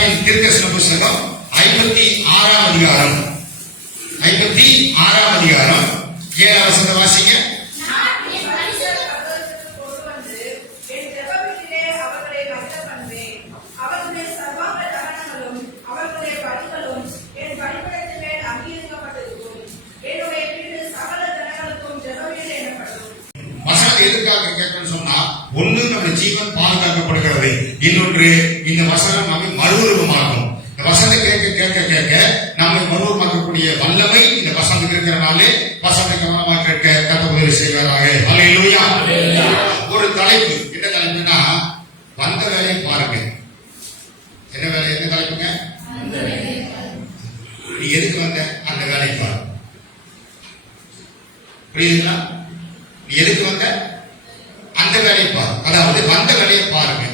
ஏசாயாவின் தீர்க்கதரிசன புத்தகம் 56ஆம் அதிகாரம் 56ஆம் அதிகாரம் 7ஆம் வசனத்தை வாசிங்க. எதுக்காக கேட்கணும்னு சொன்னா, ஒண்ணு நம்ம ஜீவன் பாதுகாக்கப்படுகிறது, இன்னொன்று இந்த வசனம் நம்மை மறுரூபமாக்கும். இந்த வசனம் கேட்க கேட்க கேட்க நம்மை மறுரூபமாக்கக்கூடிய வல்லமை இந்த வசனத்துக்கு இருக்கிறனாலே வசனத்தை கவனமாக கேட்க கர்த்தர் உதவி செய்வாராக. அல்லேலூயா. ஒரு தலைப்பு, என்ன தலைப்புனா வந்த வேலையை பாருங்க. என்ன வேலை? என்ன தலைப்புங்க? நீ எதுக்கு வந்த அந்த வேலையை பாரு. புரியுதுங்களா? நீ எதுக்கு வந்த அந்த வேலையை பாரு. அதாவது வந்த வேலையை பாருங்க.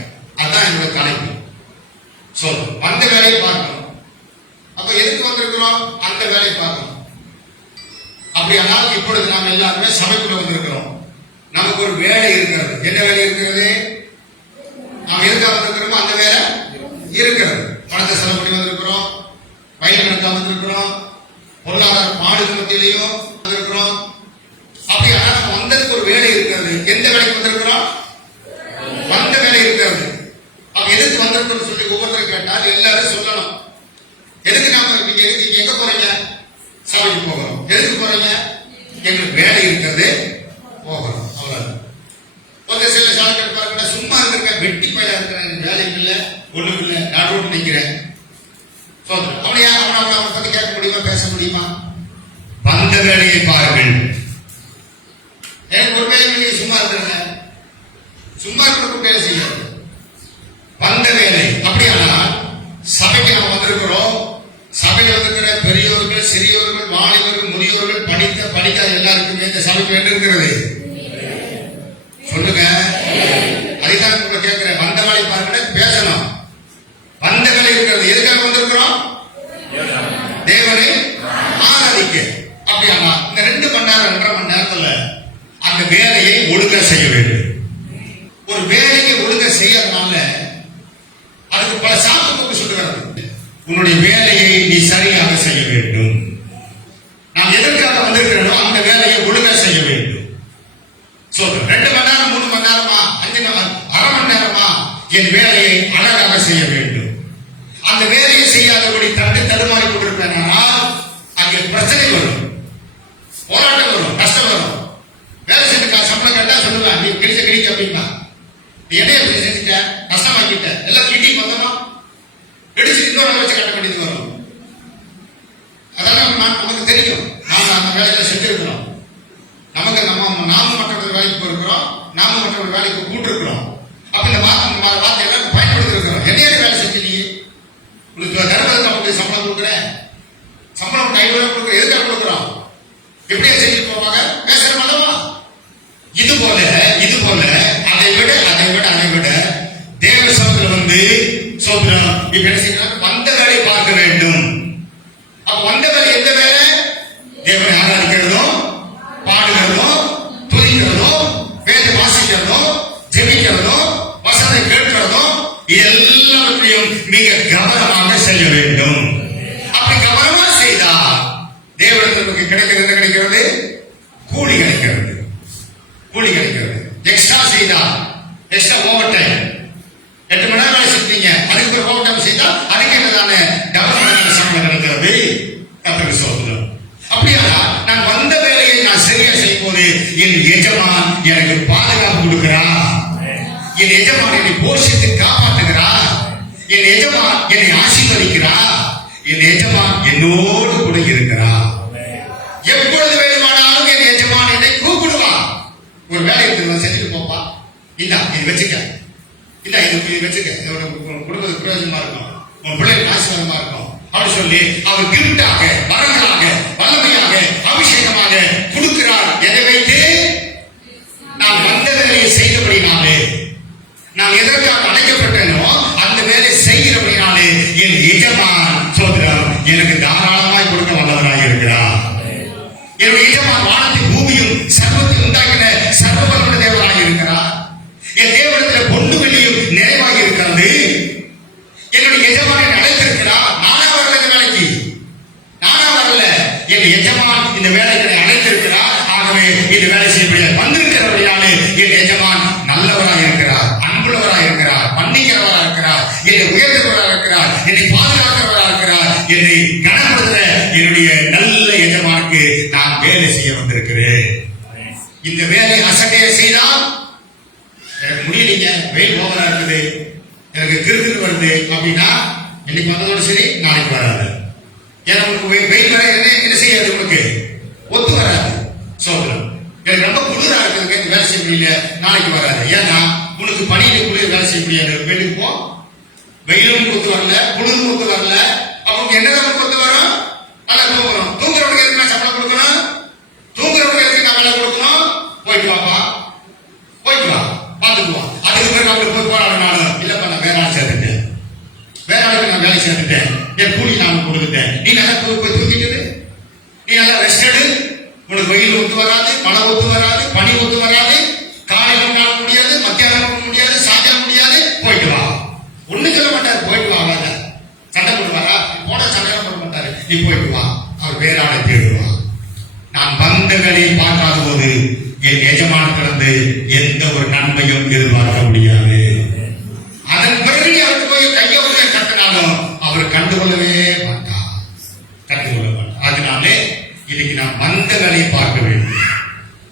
அதுதான் என்னோட தலைப்பு. வந்த வேலையை பார்க்கணும். அப்ப எதுக்கு வந்திருக்கிறோம்? அந்த வேலையை பார்க்கணும். அப்படியானால் இப்பொழுது நாம் எல்லாருமே சபைக்குள்ள வந்திருக்கிறோம். நமக்கு ஒரு வேலை இருக்கிறது. என்ன வேலை இருக்கிறது? நாம் எதுக்காக வந்திருக்கிறோமோ அந்த வேலை இருக்கிறது. பணத்தை செலவு பண்ணி வந்திருக்கிறோம், வயல் நடத்த வந்திருக்கிறோம், பொருளாதார பாடுகள் மத்தியிலையும் வந்திருக்கிறோம். அப்படியானா வந்ததுக்கு ஒரு வேலை இருக்கிறது. எந்த வேலைக்கு வந்திருக்கிறோம்? வந்த வேலை இருக்கிறது. அப்ப எதுக்கு வந்திருக்கோம்னு சொல்லி ஒவ்வொருத்தரும் கேட்டால் எல்லாரும் சொல்லணும். எதுக்கு நாம எங்க போறீங்க? சபைக்கு போகிறோம். எதுக்கு போறீங்க? எங்களுக்கு வேலை இருக்கிறது, போகிறோம். அவ்வளவு. ஒரு சில சாலைகள் பாருங்க, சும்மா இருக்க வெட்டி பையா இருக்கிற, வேலை இல்லை, ஒண்ணும் இல்லை, நடுவோடு நிற்கிறேன். அவனை பத்தி கேட்க முடியுமா? பேச முடியுமா? வந்த வேலையை பாருங்கள். எனக்கு ஒரு வேலை நீங்க சும்மா இருக்கிற, சும்மா இருக்கிற வேலை செய்யாது. வந்த வேலை. அப்படியானா சபைக்கு நம்ம வந்திருக்கிறோம். சபையில் வந்திருக்கிற பெரியோர்கள், சிறியோர்கள், வாலிபர்கள், முதியோர்கள், படிக்காத எல்லாருக்குமே இந்த சபைக்கு வேண்டியிருக்கிறது. சொல்லுங்க. அதுதான் உங்களை கேட்கிறேன். வந்த வேலை பாருங்க, பேசணும். வந்த வேலை இருக்கிறது. எதுக்காக வந்திருக்கிறோம்? தேவனை ஆராதிக்க. அப்படியானா இந்த 2 மணி நேரம் 2.5 மணி நேரத்துல அந்த வேலையை ஒழுங்கா செய்ய வேண்டும். ஒரு வேலையை ஒழுங்கா செய்யறதுனால அதுக்கு பல சாக்கு சொல்லுகிறது. உன்னுடைய வேலையை நீ சரியாக செய்ய வேண்டும். நாம் எதற்காக வந்திருக்கிறோம் அந்த வேலையை ஒழுங்கா செய்ய வேண்டும். 2 மணி நேரம் 3 மணி நேரமா 1/2 மணி நேரமா என் வேலையை அழகாக செய்ய வேண்டும். அந்த வேலையை செய்யாதபடி தடுமாறி கொண்டிருப்பேன். அங்கே பிரச்சனை வரும், போராட்டம் வரும், கஷ்டம் வரும். வேலை செஞ்சு சம்பளம் கேட்டா சொல்லுவேன், நீ கிழிக்க அப்படின்னா நீ என்ன செஞ்சுட்ட, கஷ்டமாக்கிட்ட, எல்லாம் கிட்டி மொத்தமா எடுத்து இன்னொரு வச்சு கட்ட வேண்டியது வரும். அதெல்லாம் நமக்கு தெரியும். நாம அந்த வேலையில செஞ்சிருக்கிறோம். நமக்கு நாம மற்றவர்கள் வேலைக்கு போயிருக்கிறோம், நாம மற்றவர்கள் வேலைக்கு கூட்டிருக்கிறோம். அப்ப இந்த வார்த்தை எல்லாம் பயன்படுத்தி இருக்கிறோம். என்ன வேலை செஞ்சீங்க? உங்களுக்கு தருவது நமக்கு சம்பளம் கொடுக்குறேன், சம்பளம் 500 கொடுக்குறேன். எதுக்காக கொடுக்குறோம்? எப்படியா செஞ்சுட்டு போவாங்க? பேசுறோம் அல்லவா? இது போல அதை விட தேவ சபையில் வந்து சோதரம் இப்ப என்ன செய்யணும்? வந்த வேலை பார்க்க வேண்டும். அப்ப வந்த வேலை எந்த வேலை? தேவனை ஆராதிக்கிறதும், பாடுகிறதும், துதிக்கிறதும், வேதம் வாசிக்கிறதும், ஜெபிக்கிறதும், வசனத்தை கேட்கிறதும், எல்லாவற்றையும் மிக கவனமாக செய்ய வேண்டும். அப்படி கவனமா செய்தா தேவனுக்கு கிடைக்கிறது, கூலி கிடைக்கிறது. எக்ஸ்ட்ரா செய்தா, எக்ஸ்ட்ரா ஓவர் டைம் 8 மணி நேரம் வேலை செஞ்சீங்க, அதுக்கு ஓவர் டைம் செய்தா அதுக்கு என்னதான டபுள் சம்பளம் கிடைக்கிறது. கர்த்தருக்கு ஸ்தோத்திரம். அப்படியா நான் வந்த வேலையை நான் சரியா செய்யும் போது என் எஜமான் எனக்கு பாதுகாப்பு கொடுக்கிறார். என் எஜமான் என்னை போஷித்து காப்பாற்றுகிறார். என் எஜமான் என்னை ஆசீர்வதிக்கிறார். என் எஜமான் என்னோடு கூட இருக்கிறார். எப்பொழுது வேணுமானாலும் என் எஜமான் என்னை கூப்பிடுவார். ஒரு வேலை செஞ்சுட்டு போப்பா, இது வச்சுக்க, இது வச்சுக்க, குடும்பத்துக்கு பிரயோஜனமா இருக்கும், உன் பிள்ளைக்கு ஆசீர்வாதமா இருக்கும் அப்படி சொல்லி அவர் கிஃப்டாக, வரங்களாக, வல்லமையாக, அபிஷேகமாக கொடுக்கிறார். எதை வைத்து? நான் வந்த வேலையை செய்தபடினாலே, நான் எதற்காக அழைக்கப்பட்டனோ அந்த வேலை செய்கிறபடினாலே என் எஜமான் சோதரம் எனக்கு தாராளமாய் கொடுக்க வல்லவராக இருக்கிறார். என்னுடைய எஜமான் வானத்தின் பூமியும் சர்வத்தை உண்டாக்கின சர்வபலமுள்ள தேவனாக இருக்கிறார். என் தேவனத்தில் பொண்ணு வெளியும் நிறைவாக இருக்கிறது. என்னுடைய எஜமான என்னை உயர்த்துவராக இருக்கிறார், என்னை பாதுகாக்கிறவராக இருக்கிறார், என்னை கனப்படுத்துற என்னுடைய நல்ல எஜமானுக்கு நான் வேலை செய்ய வந்திருக்கிறேன். இந்த வேலை அசட்டையை செய்தால் எனக்கு முடியலைங்க, வெயில் ஓவரா இருக்குது, எனக்கு கிருத்து வருது அப்படின்னா இன்னைக்கு வந்ததோட சரி நாளைக்கு வராது. ஏன்னா உங்களுக்கு வெயில் வர என்ன செய்யாது, உங்களுக்கு ஒத்து வராது. சோதரம் எனக்கு ரொம்ப குளிரா இருக்கிறதுக்கு வேலை செய்ய முடியல, நாளைக்கு வராது. ஏன்னா உனக்கு பணியில குளிர் வேலை செய்ய முடியாது. வீட்டுக்கு போ, வெயிலும் ஒத்து வரல, குளிரும் ஒத்து வரல, அவங்க என்னதான் ஒத்து வரும், நல்லா தூங்குறோம். தூங்குறவனுக்கு எதுக்கு நான் சம்பளம் கொடுக்கணும், தூங்குறவனுக்கு எதுக்கு நான் வேலை கொடுக்கணும்? போயிட்டு வாப்பா, போயிட்டு வா, பாத்துக்குவான். அதுக்கு பிறகு அப்படி போய் போராட நானும் இல்லப்பா நான் வேற ஆள் சேர்த்துட்டேன், வேற ஆளுக்கு நான் வேலை சேர்த்துட்டேன், என் கூலி நான் கொடுத்துட்டேன், நீ நல்லா போய் தூக்கிட்டு நீ நல்லா ரெஸ்ட் எடு. உனக்கு வெயில் ஒத்து வராது, மழை ஒத்து வராது, பனி ஒத்து வராது, காலையில நாள முடியாது, மத்தியானம் முடியாது, சாயங்காலம் முடியாது, போயிட்டு வா. ஒண்ணு சொல்ல மாட்டாரு, போயிட்டு வா. அவ்வளவு சண்டை போடுவாரா, போட சண்டை போட மாட்டாரு, நீ போயிட்டு வா. அவர் வேற ஆளை தேடுவா. நான் வந்த வேலையை பார்க்காத போது என் எஜமானிடமிருந்து எந்த ஒரு நன்மையும் எதிர்பார்க்க முடியாது. அதன் பிறகு அவருக்கு போய் கையை கட்டினாலும் அவர் கண்டுகொள்ளவே மாட்டார், கண்டுகொள்ள மாட்டார். அதனாலே இன்னைக்கு நாம் வந்த வேலையை பார்க்க வேண்டும்.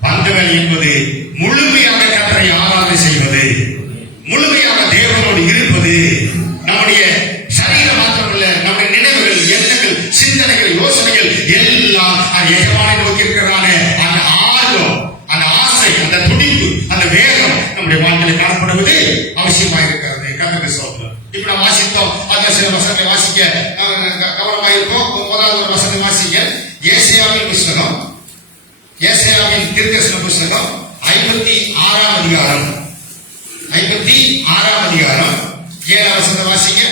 வந்த வேலை என்பது முழுமையாக கர்த்தரை ஆராதனை செய்வது, முழுமையாக தேவனோடு இருப்பது. நம்முடைய சரீரம் மாத்திரமல்ல, நம்முடைய நினைவுகள், எண்ணங்கள், சிந்தனைகள், யோசனைகள் எல்லாம் எஜமானை நோக்கி இருக்கிறான அந்த ஆர்வம், அந்த ஆசை, அந்த துடிப்பு, அந்த வேகம் நம்முடைய வாழ்க்கையில் காணப்படுவது அவசியமாக இருக்கிறது. கர்த்தருக்கு ஸ்தோத்திரம். இப்ப நாம் வாசித்தோம், அந்த சில வசனங்களை வாசிக்க கவனமாயிருப்போம். முதலாவது ஒரு வசனத்தை வாசிக்க, ஏசாயாவின் புஸ்தகம், ஏசாயாவின் தீர்க்கதரிசன புஸ்தகம் 56ஆம் அதிகாரம், 56ஆம் அதிகாரம் 7ஆம் வசனத்தை வாசிக்க.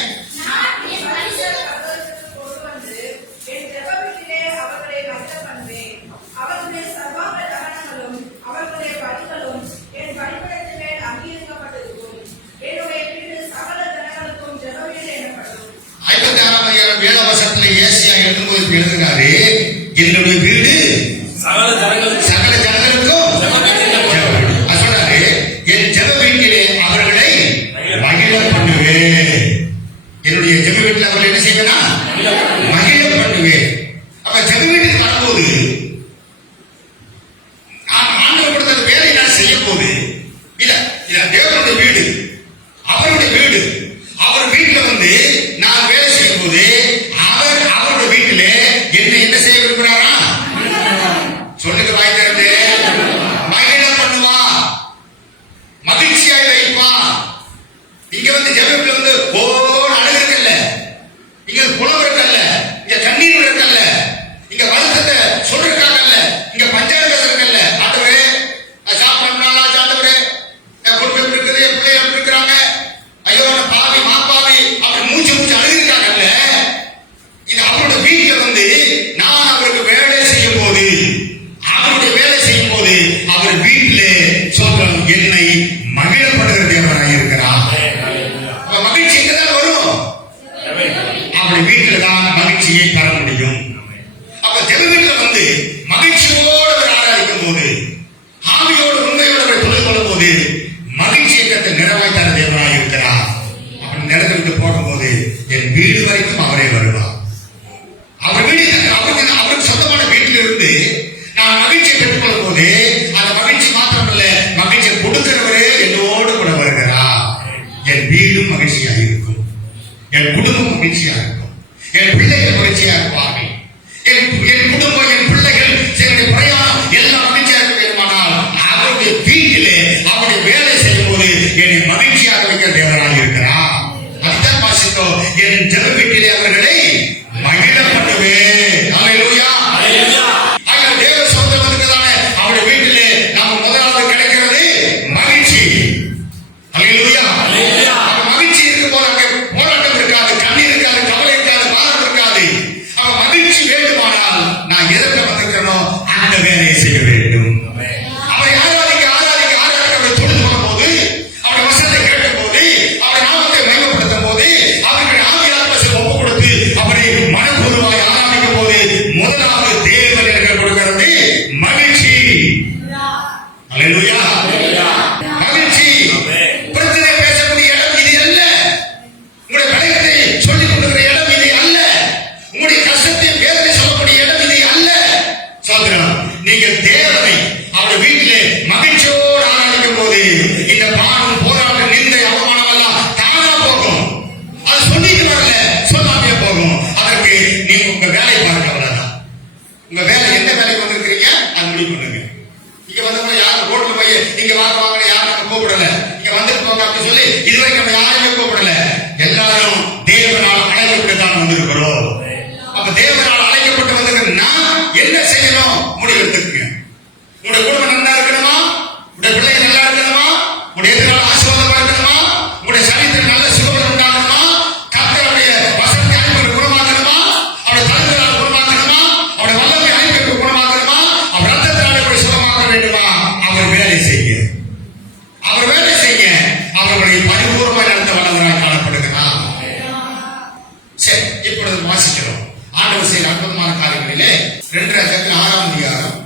ஏசாயா எழுதும்போது எழுதுகிறாரு, என்னுடைய வீடு சகல ஜனங்களுக்கும் சொல்றாரு, என் ஜெப வீட்டிலே அவர்களை மகிழ பண்ணுவேன். என்னுடைய ஜெப வீட்டில் அவர்கள் என்ன செய்யணும், மகிழ பண்ணுவேன். அப்ப ஜெப வீட்டுக்கு வரும்போது ஆண்டவர் கொடுத்த வேலை நான் செய்ய போது இல்ல, தேவனுடைய வீடு, அவருடைய வீடு, அவர் வீட்டில் வந்து நான் வேலை செய்யும் போது அவருடைய வீட்டிலே என்ன என்ன செய்ய விரும்புகிறாரா, சொல்லுங்க வாய் திறந்து, மகிழ பண்ணுவா, மகிழ்ச்சியாய் வைப்பா. இங்க வந்து ஜெபத்துல வந்து ஓன்னு அழுகு இருக்கல்ல, இங்க புலவு இருக்கல்ல, இங்க கண்ணீர் இருக்கல்ல, இங்க வருத்தத்தை சொல்றாங்கல்ல, இங்க பஞ்சாயத்து இருக்கல்ல. ஆண்டவரே சாப்பிடணும்னா ஆண்டவரே குடும்பம் இருக்குது, என் பிள்ளை இருக்கிறாங்க, ஐயோ பாவி மாப்பாவி அப்படி மூச்சு மூச்சு அழுகிறாங்கல்ல. இது அவருடைய வீட்டுல வந்து நான் அவருக்கு வேலை செய்யும் போது, அவருடைய வேலை செய்யும் போது அவர் வீட்டிலே சொல்றோம் என்னை மகிழப்படுகிற தேவனாக இருக்கிறார். மகிழ்ச்சி எங்கதான் வரும், அவருடைய வீட்டுல தான் மகிழ்ச்சியை பெற முடியும். அப்ப ஜெப வீட்டுல வந்து மகிழ்ச்சியோடு அவர் ஆராதிக்கும் போது, ஆவியோடு உண்மையோடு அவர் தொழில் கொள்ளும் போது மகிழ்ச்சி இயக்கத்தை நிறைவாய் தர தேவனாக இருக்கிறார். அப்படி நிலத்தை விட்டு போகும்போது என் வீடு வரைக்கும் அவரே வருவார். அவர் வீடு அவருக்கு சொந்தமான வீட்டில் இருந்து நான் மகிழ்ச்சியை பெற்றுக் கொள்ளும் போது அந்த மகிழ்ச்சி மாத்திரமல்ல, மகிழ்ச்சியை கொடுக்கிறவரே என்னோடு கூட வருகிறார். என் வீடும் மகிழ்ச்சியாக இருக்கும், என் குடும்பம் மகிழ்ச்சியாக இருக்கும், என் பிள்ளைகள் மகிழ்ச்சியாக இருப்பார்கள், என் குடும்பம், என் பிள்ளைகள், என்னுடைய பிரயாணம் எல்லாம் மகிழ்ச்சியாக இருக்க வேண்டுமானால் அவருடைய வீட்டிலே அவருடைய வேலை செய்யும் போது என்னை மகிழ்ச்சியாக வைக்கிற தேவனாக இருக்கிறார். அதுதான் வாசித்தோம், என் ஜெப வீட்டிலே அவர்களை மகிழ பண்ணுவேன். அல்லேலூயா. தேவ சொந்தம் இருக்கிறதான அவருடைய வீட்டிலே நம்ம முதலாவது கிடைக்கிறது மகிழ்ச்சி. அல்லேலூயா. மகிழ்ச்சி இருக்கும் போது அங்கே போராட்டம் இருக்காது, கண்ணீர் இருக்காது, கவலை அப்படின்னு சொல்லி இதுவரைக்கும் நம்ம யாருமே கூப்பிடல. எல்லாரும் தேவனால் அழைக்கப்பட்டு தான் வந்திருக்கிறோம். அப்ப தேவனால் அழைக்கப்பட்டு வந்திருக்கிறோம்னா என்ன செய்யணும்? முடிவெடுத்துக்குங்க. உங்களுடைய குடும்பம் நல்லா இருக்கணுமா? உங்களுடைய பிள்ளைகள் நல்லா இருக்கணுமா? உங்களுடைய எதிர்கால ஆசீர்வாதமா இருக்கணுமா? உங்களுடைய சரீரத்தில் நல்ல சுகபலம் உண்டாகணுமா? கர்த்தருடைய வசனத்தை அனுப்பி குணமாக்கணுமா? அவருடைய தலைவரால் குணமாக்கணுமா? அவருடைய வல்லமை அனுப்பி குணமாக்கணுமா? அவர் ரத்தத்தினாலே சுகமாக்க வேண்டுமா? அவர் வேலை செய்ய, அவர் வேலை செய்ய அவர்களை பரிபூர்ணமாக நடத்த வல்லவராய் காணப்படுகிறார். சரி, இப்பொழுது வாசிக்கிறோம். ஆண்டவர் செய்த அற்புதமான காரியங்களிலே 2 ராஜாக்கள் 6ஆம் அதிகாரம்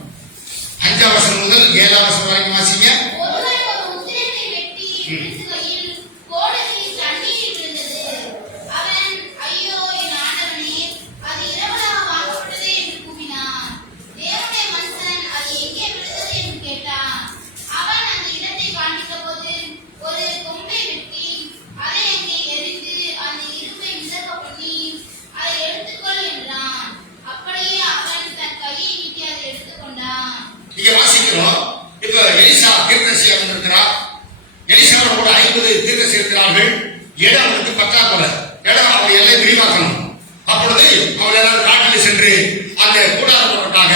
5ஆம் வசனம் முதல் 7ஆம் வசனம் வரைக்கும் வாசிங்க. இங்க வாசிக்கிறோம். இப்ப எலிசா தீர்க்கதரிசி வந்திருக்கிறார். எலிசாவோட கூட 50 தீர்க்கதரிசி இருக்கிறார்கள். இடம் அவருக்கு பற்றாக்குறை. இடம் அவர் எல்லை விரிவாக்கணும். அப்பொழுது அவர் எல்லாரும் காட்டில் சென்று அந்த கூடாரத்திற்காக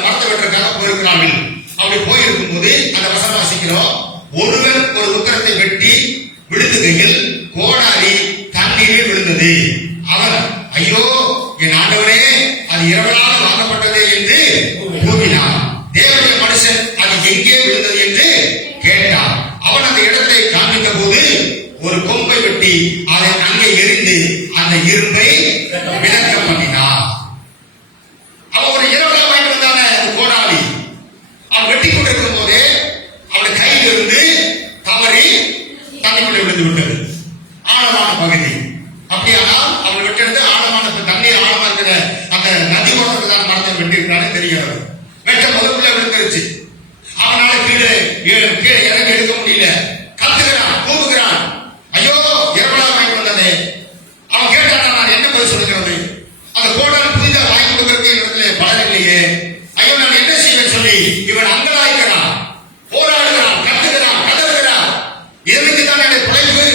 மரத்தை வெட்டுறதுக்காக போயிருக்கிறார்கள். அப்படி போயிருக்கும் போது அந்த வசனம் வாசிக்கிறோம். ஒருவன் ஒரு உத்தரத்தை வெட்டி விழுந்துகையில் கோடாரி தண்ணீரில் விழுந்தது. அவன், ஐயோ என் ஆண்டவரே, அது இரவலாக வாங்கப்பட்டதே என்று கூறினான். தேவனுடைய மனுஷன் அது எங்கே விழுந்தது என்று கேட்டான். அவன் அந்த இடத்தை காண்பித்த போது ஒரு கொம்பை வெட்டி அதை அங்கே எரிந்து அந்த இரும்பை விளக்க பண்ணினான். அவன் ஒரு இரவலாக வாங்கிட்டு வந்தான கோடாலி. அவன் வெட்டி கொண்டிருக்கும் போதே அவன் கையில் இருந்து தவறி தண்ணிக்குள்ளே விழுந்து விட்டது. ஆழமான பகுதி. அப்படியானால் அவன் வெட்டினது ஆழமான தண்ணீர் ஆழமா இருக்கிற அந்த நதி ஓரத்துக்கு மரத்தை வெட்டியிருக்கான்னு தெரியாது. வெட்ட முதற்குள்ள விழுந்துருச்சு. அவனால கீழே இறங்கி எடுக்க முடியல. கத்துக்கிறான், கூவுகிறான், ஐயோ இரவலா வாங்கி வந்ததே. அவன் கேட்டான், நான் என்ன போய் சொல்லுகிறது? அந்த கோடால் புதிதாக வாங்கி கொடுக்கறதுக்கு இடத்துல பலர் இல்லையே. ஐயோ நான் என்ன செய்வேன் சொல்லி இவன் அங்கலாய்க்கிறான், போராடுகிறான், கத்துகிறான், கதறுகிறான். இதற்கு தான் என்னுடைய பிழைப்பு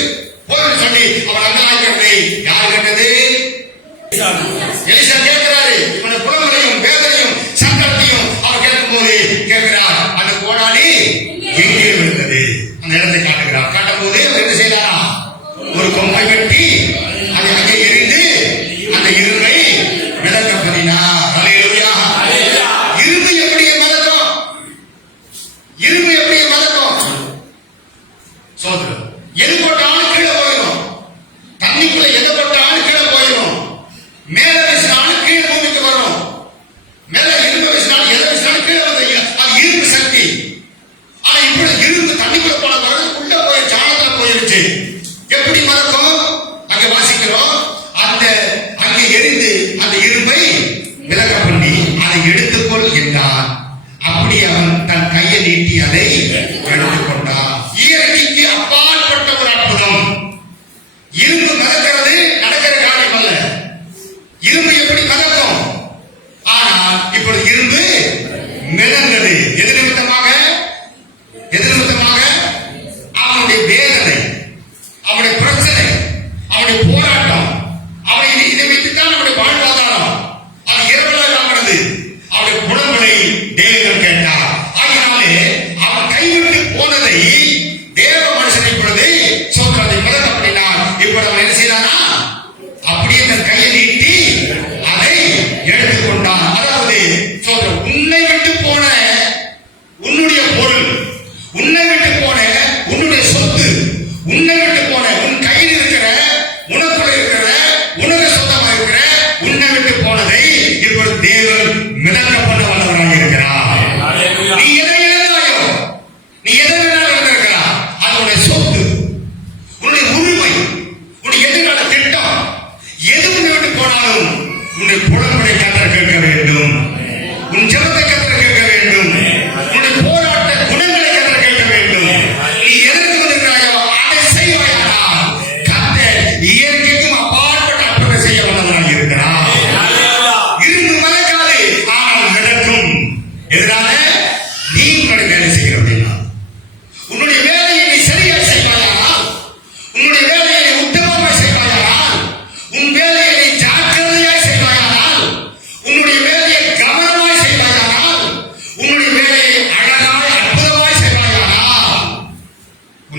போய் சொல்லி அவன் அங்கலாய்க்கிறதை யார் கேட்டது? எலிசா கேட்கிறாரு. இவனுடைய குணங்களையும் வேதனையும் சங்கடத்தையும் அவர் கேட்கும் போது கேட்கிறார், அந்த கோடாலி எங்கே விழுந்தது? அந்த இடத்தை காட்டுகிறார். காட்டும் போது என்ன செய்தாரா? ஒரு கொம்பை வெட்டி அதை அங்கே எரிந்து அந்த இரும்பை விளக்க பண்ணினார். அல்லேலூயா. இரும்பு எப்படி மதக்கும்? இரும்பு எப்படி மதக்கும்? சோதரம். எது போட்டாலும் கீழே போயிடும். தண்ணிக்குள்ள எதை போட்டாலும் கீழே போயிடும். மேல வீசினாலும் கீழே பூமிக்கு வரும். மேல இரும்பு வீசினாலும் எதை வீசினாலும் கீழே வந்து அது இரும்பு சக்தி. ஆனா இப்படி இரும்பு தண்ணிக்குள்ள போன பிறகு உள்ள போய் சாணத்துல போயிருச்சு. எப்படி மறக்கும்? அங்க வாசிக்கிறோம். அந்த அங்கே எரிந்து அந்த இரும்பை விலக பண்ணி அதை எடுத்துக்கொள் என்றான். அப்படி அவன் தன் கையை நீட்டி அதை எடுத்துக்கொண்டான். இயற்கைக்கு அப்பாற்பட்ட ஒரு அற்புதம். இரும்பு மறக்கிறது நடக்கிற காரியம் அல்ல. இரும்பு எப்படி மறக்கும்? ஆனால் இப்பொழுது இரும்பு மிதந்தது. எது நிமித்தமாக? அவனுடைய வேதனை, அவனுடைய பிரச்சனை, அவனுடைய போராட்டம், அவனை இதை வைத்துத்தான் அவனுடைய வாழ்வாதாரம். அது இரவலாக ஆனது. அவனுடைய குணங்களை தேவன் கேட்டார். ஆகினாலே அவன்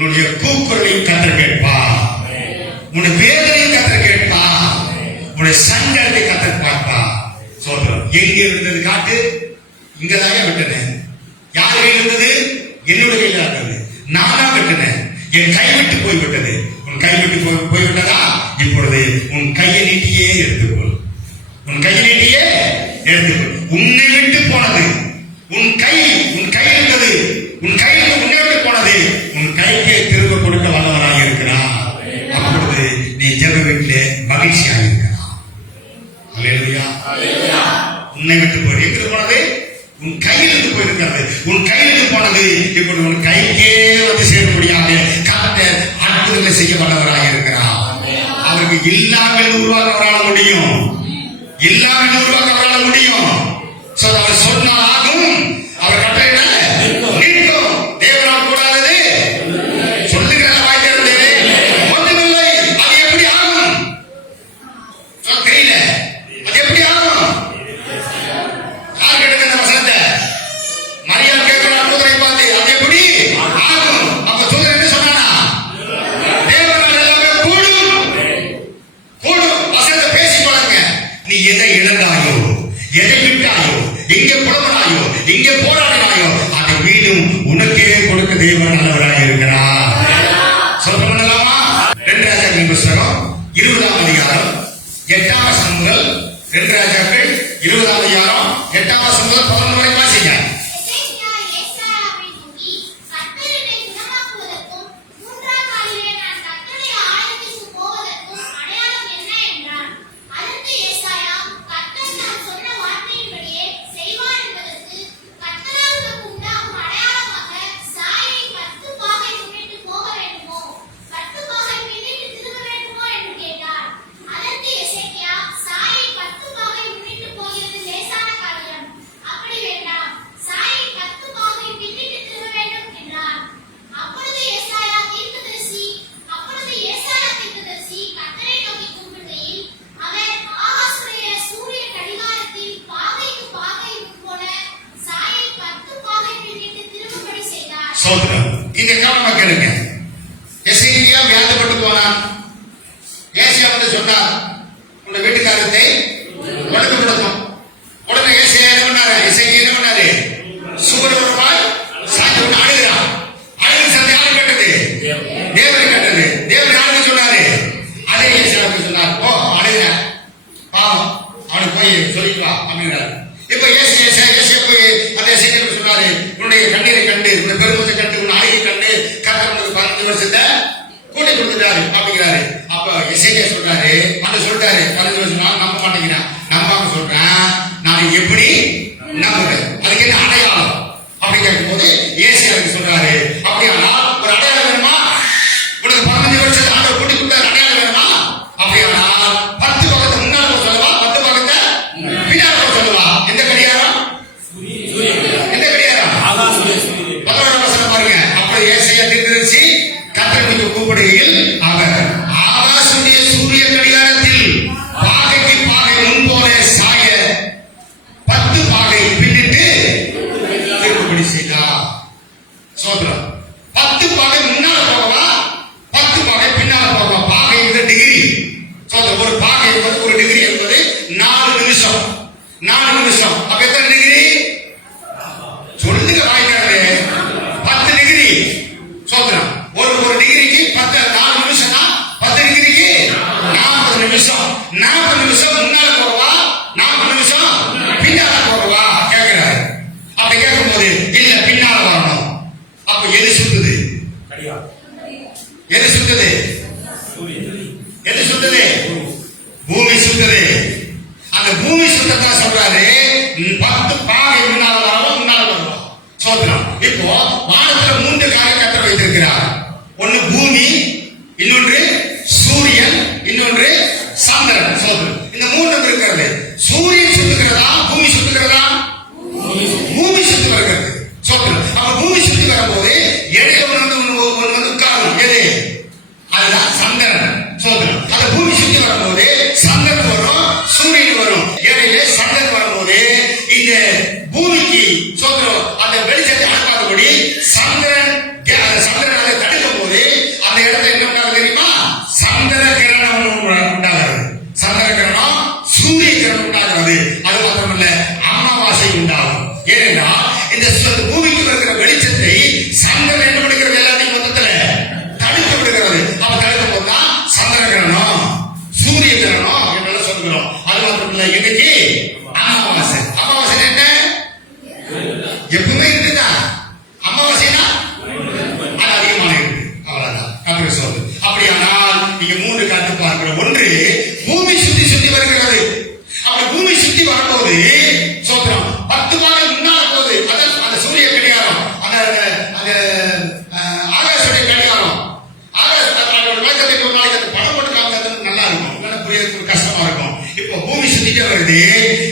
உன்னுடைய கூக்குரலையும் கர்த்தர் கேட்பார். உன்னுடைய வேதனையும் கர்த்தர் கேட்பார். உன்னுடைய சங்கடத்தை கர்த்தர் பார்ப்பார். சோதரம் எங்க இருந்தது காட்டு? இங்கதான் விட்டனேன். யார் கையில் இருந்தது? என்னுடைய கையில் இருந்தது. நானா விட்டனேன். என் கைவிட்டு போய்விட்டது. உன் கைவிட்டு போய்விட்டதா? இப்பொழுது உன் கையை நீட்டியே எடுத்துக்கொள். உன் கையை நீட்டியே எடுத்துக்கொள். உன்னை விட்டு போனது உன் கை இருந்தது. உன் கையில் உன்னை விட்டு போனது உன் கைக்கே திரும்ப கொடுக்க வல்லவராக இருக்கிறார். அப்பொழுது நீ ஜெப வீட்டிலே மகிழ்ச்சியாக இருக்கிறார். அல்லேலூயா. உன்னை விட்டு போய் எங்க போனது? உன் கையிலிருந்து போயிருக்கிறது. உன் கையிலிருந்து போனது இப்பொழுது உன் கைக்கே வந்து சேரும்படியாக கர்த்தர் அற்புதங்களை செய்ய வல்லவராக இருக்கிறார். அவருக்கு இல்லாமல் உருவாக்க அவரால் முடியும். இல்லாமல் உருவாக்க அவரால் முடியும். அவர் சொன்னால் ஆகும். அவர் கட்டளை நிற்கும். தேவனால் கூடாதது சொல்லுகிற வாய்க்கிறது ஒன்றுமில்லை. அது எப்படி ஆகும்? தெரியல. அது எப்படி ஆகும்? யார் கேட்க அந்த வசனத்தை? மரியாதை கேட்கிற அற்புதத்தை பார்த்து அது எப்படி ஆகும்? அப்ப சொல்ல என்ன சொன்னானா? தேவனால் எல்லாமே கூடும். வசனத்தை பேசி பழங்க. நீ எதை இழந்தாயோ, எதை விட்டாயோ, எங்கே புலம்பனாயோ, எங்கே போராடினாயோ அதை மீண்டும் உனக்கே கொடுக்க தேவன் நல்லவராக இருக்கிறார். சொல்ல பண்ணலாமா? 2 ராஜாக்கள் புத்தகம் 20ஆம் அதிகாரம் 8ஆம் வசனம் முதல் 2 ராஜாக்கள் 20ஆம் அதிகாரம் 8ஆம் வசனம் முதல் 11 வரை வாசிங்க. இந்த கவனமா கேளுங்க. எசேக்கியா வியாதிப்பட்டு போனான். ஏசாயா வந்து சொன்னார், உங்க வீட்டுக்காரத்தை உனக்கு கொடுக்கும். உடனே ஏசாயா என்ன பண்ணாரு? எசேக்கியா என்ன பண்ணாரு? சுகர் வருவாய் சாய்ந்து கொண்டு அழுகிறான். அழுகு சந்தை யாரு கேட்டது? தேவன் கேட்டது. தேவன் யாருக்கு சொன்னாரு? அதே ஏசாயாவுக்கு சொன்னார். ஓ அழுகிற பாவம், அவனுக்கு போய் சொல்லிட்டு வா அப்படிங்கிறார். இப்ப ஏசாயா போய் அந்த எசேக்கியா சொன்னாரு, உன்னுடைய கண்ணீரை கண்டு, உன்னுடைய பெருமத்தை கண்டு, உன் அழகை கண்டு கர்த்தர் 15 வருஷத்தை கூட்டி கொடுத்துட்டாரு அப்படிங்கிறாரு. அப்ப எசேக்கியா சொல்றாரு, அந்த சொல்லிட்டாரு 15 வருஷம் நம்ப மாட்டேங்கிறான். நம்பாம சொல்றேன், நான் எப்படி நம்புறேன்? அதுக்கு என்ன அடையாளம் அப்படி கேட்கும் போது ஏசாயாவுக்கு சொல்றாரு, அப்படியானா ஒரு அடையாளம் வேணுமா? உனக்கு 15 வருஷத்தை ஆண்டவர் கூட்டி கொடுத்தாரு, அடையாளம் வேணுமா? அப்படியானா 10 பக்கத்தை முன்னால சொல்லவா, 10 பக்கத்தை பின்னால சொல்லவா? எந்த கடியாரம்? எந்த கடியாரம்? 11ஆம் வசனம் பாருங்க. அப்படி ஏசாயா தீர்க்கதரிசி கர்த்தருக்கு கூப்பிடுகையில் அவர் ஆகாசமுடைய சூரிய கடிகாரத்தில் பாகைக்கு பாகை முன்போல சாய 10 பாகை பின்னிட்டு திரும்படி செய்தார். சோதரம் 10 பாகை முன்னால போகவா, 10 பாகை பின்னால போகவா? பாகை டிகிரி. சோதரம் ஒரு பாகை என்பது, ஒரு டிகிரி என்பது 4 நிமிஷம். 4 நிமிஷம். அப்ப எத்தனை டிகிரி? சொல்லுங்க வாய்க்காது. 10 டிகிரி. சோதரம் ஒரு டிகிரிக்கு 4 நிமிஷம்னா 10 டிகிரிக்கு 40 நிமிஷம். 40 நிமிஷம் முன்னால போகவா, 40 நிமிஷம் பின்னால போகவா கேட்கிறாரு. அப்படி கேட்கும் போது இல்ல பின்னால வரணும். அப்ப எது சுத்துது? எது சுத்துது? எது சுத்துது? பூமி சுத்துது. அந்த பூமி சுத்தத்தை சொல்றாரு, 10 பாகை முன்னால வரணும், முன்னால வரணும். சோதரம் இப்போ வானத்துல 3 காரியம் கர்த்தர் வைத்திருக்கிறார். ஒன்னு பூமி, இன்னொன்று சூரியன், இன்னொன்று சந்திரன். சோதரம் இந்த 3 இருக்கிறது. சூரியன் சுத்துகிறதா, பூமி சுத்துகிறதா? பூமி சுத்தி வருகிறது. சோதரம் அப்ப பூமி சுத்தி வரும்போது இடையில ஒன்று உட்காரும். எது? அதுதான் சந்திரன். சோதரம் அந்த பூமி சுத்தி வரும்போது சந்திரன் வரும், சூரியன் வரும். இடையில சந்திரன் வரும்போது இந்த பூமிக்கு சோதரம் அந்த வெளிச்சத்தை அனுப்பாதபடி சந்திரன் அதை தடுக்கும் போது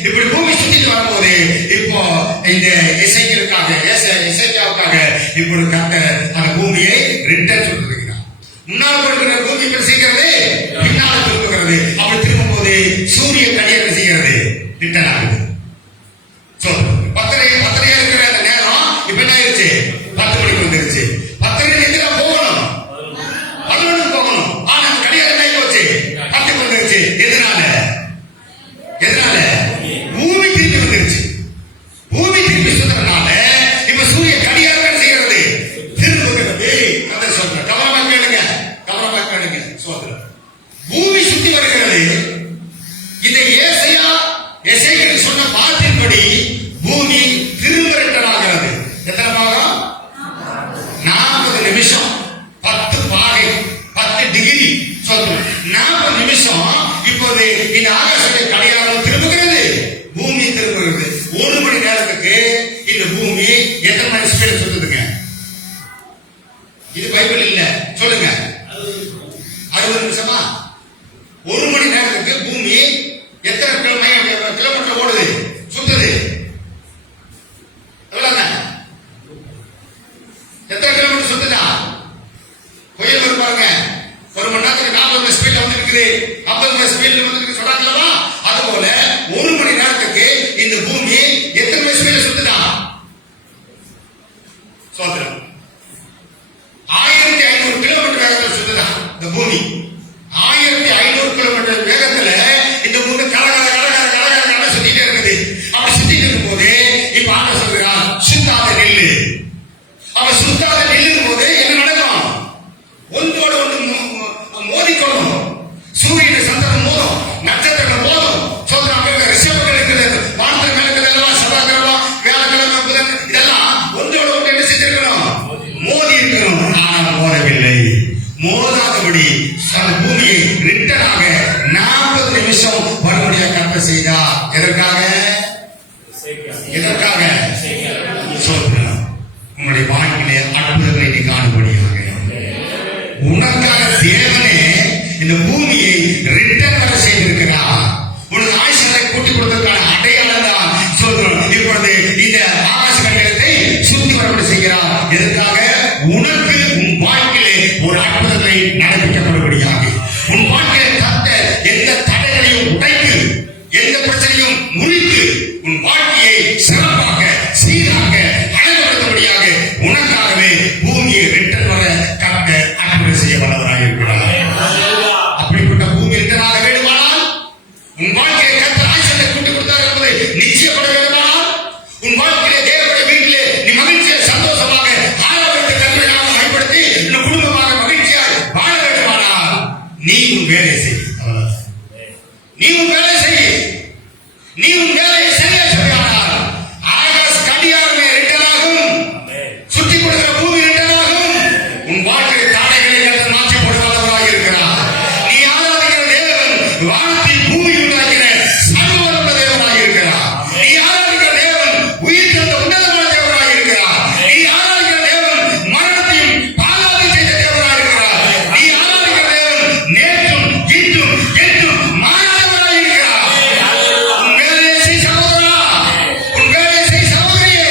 இப்படி பூமி சுத்திட்டு வரும்போது இப்போ இந்த இசைக்காவுக்காக இப்படி கர்த்தர் அந்த பூமியை ரிட்டர்ன் சொல்லிருக்கிறார். முன்னால் கொடுக்கிற பூமி இப்படி செய்கிறது, பின்னால் திரும்புகிறது. அப்படி திரும்பும் போது சூரிய கடியாரம் செய்கிறது, ரிட்டர்ன் ஆகுது. பத்தரையா இருக்கிற அந்த நேரம் இப்ப என்ன ஆயிடுச்சு, 10 மணிக்கு வந்துருச்சு. 10 மணிக்கு போகணும், 11 போகணும். ஆனா கடியாரம் ஆகி போச்சு, 10 வந்துருச்சு. எதனால பூமி திரும்பி வந்துருச்சு. பூமி திரும்பி சுத்தறதுனால இப்ப சூரிய கடியாரம் செய்யறது, திரும்புகிறது. கதை சொல்ற கவனமா கேளுங்க. சொல்ற பூமி சுத்தி வருகிறது. இந்த எசேக்கியேல் சொன்ன வார்த்தையின்படி பூமி திரும்புகிறது. எத்தனை பாகம்? 40 நிமிஷம், 10 பாகை, 10 டிகிரி சொல்றோம். 40 நிமிஷம் இப்போது இந்த ஆகாசத்தை கடிகாரம் திரும்புகிறது, பூமி திரும்புகிறது. 1 மணி நேரத்துக்கு இந்த பூமி எத்தனை மணி ஸ்பீடு சுத்துதுங்க? இது பைபிள் இல்ல, சொல்லுங்க. 60 நிமிஷமா? 1 மணி நேரத்துக்கு பூமி எத்தனை கிலோமீட்டர் ஓடுது, சுத்துது? எவ்வளவு? எத்தனை கிலோமீட்டர் சுத்துதா? கோயில் வரும் பாருங்க, 1 மணி நேரத்துக்கு 40 ஸ்பீட்ல வந்து இருக்குது, 50 ஸ்பீட்ல வந்து சொல்றாங்களா? அதுபோல 1 மணி நேரத்துக்கு இந்த பூமி எத்தனை ஸ்பீட்ல சுத்துதா? சொல்றேன், 1500 கிலோமீட்டர் வேகத்தில் சுத்துதா இந்த பூமி. 1500 கிலோமீட்டர் வேகத்துல இந்த பூமி கலகல சுத்திட்டே இருக்குது. அப்படி சுத்திட்டு இருக்கும் போது இப்ப ஆண்ட சொல்றான், சுத்தாத நெல்லு. அவ சுத்தாத நெல்லும் போது என்ன நடக்கும்? ஒன்றோட ஒன்று மோதிக்கொள்ளும். சூரியனை சந்திரன் மோதும், நட்சத்திரங்கள் மோதும். சொல்றாங்க ரிஷபங்கள் இருக்குது, வானத்தில் மேலக்கிறதெல்லாம் செவ்வாய்க்கிழமை, வேலைக்கிழமை, புதன், இதெல்லாம் ஒன்றோட ஒன்று என்ன செஞ்சிருக்கணும்? மோதி இருக்கணும். ஆனால் மோதவில்லை. மோதாதபடி பூமியை ரிட்டனாக 40 நிமிஷம் மறுபடியும் கற்ப செய்தார். எதற்காக? சொல்றேன், உன்னுடைய வாழ்க்கையிலே அற்புதங்களை நீ காணும்படியாக உனக்காக தேவனே இந்த பூமியை ரிட்டர்ன் வர செய்திருக்கிறார். உனது ஆயுஷத்தை கூட்டி கொடுத்ததற்கான அடையாளம் தான் சொல்றோம். இப்பொழுது இந்த ஆகாச கட்டளத்தை சுத்தி வரப்பட செய்கிறார். எதற்காக? உனக்கு உன் வாழ்க்கையிலே ஒரு அற்புதத்தை நடப்பிக்கப்படும்படியாக. உன் வாழ்க்கையை கத்த எந்த தடைகளையும் உடைத்து, எந்த பிரச்சனையும் முறித்து, உன் வாழ்க்கையை சிறப்பாக சீராக அழகுபடுத்தும்படியாக உனக்காகவே பூமியை ரிட்டர்ன் வர கத்த அற்புதம் செய்ய வல்லவராக இருக்கிறார். அப்படிப்பட்ட பூமி ரிட்டனாக வேண்டுமானால், உன் வாழ்க்கையை கத்த ஆயுஷத்தை கூட்டி கொடுத்தார் என்பதை நிச்சயப்பட வேண்டுமானால், உன் வாழ்க்கையிலே தேவனுடைய வீட்டிலே நீ மகிழ்ச்சியை சந்தோஷமாக ஆரம்பத்தை கல்வியாக பயன்படுத்தி இந்த குடும்பமாக மகிழ்ச்சியாக வாழ வேண்டுமானால் நீ உன் வேலை செய். நீ உன் வேலை செய். நீ உன் வேலையை சரியா செய்யானால் ஆகாச கடியாரமே ரிட்டனாகும், சுற்றி கொடுக்கிற பூமி ரிட்டனாகும். உன் வாழ்க்கை தாடைகளை மாற்றி போடுவதாக இருக்கிறார். நீ ஆராதிக்கிற தேவன் வானத்தை பூமி உண்டாக்கிற சர்வவல்ல தேவனாக இருக்கிறார். நீ ஆராதிக்கிற தேவன் உயிர் தந்த உன்னதமான தேவனாக இருக்கிறார். நீ ஆராதிக்கிற தேவன் மரணத்தையும் பாதாளத்தையும் செய்த தேவனாக இருக்கிறார். நீ ஆராதிக்கிற தேவன் நேற்றும் இன்றும் என்றும் மாறாதவராக இருக்கிறார். உன் வேலையை செய் சகோதரா, உன் வேலையை செய் சகோதரியே,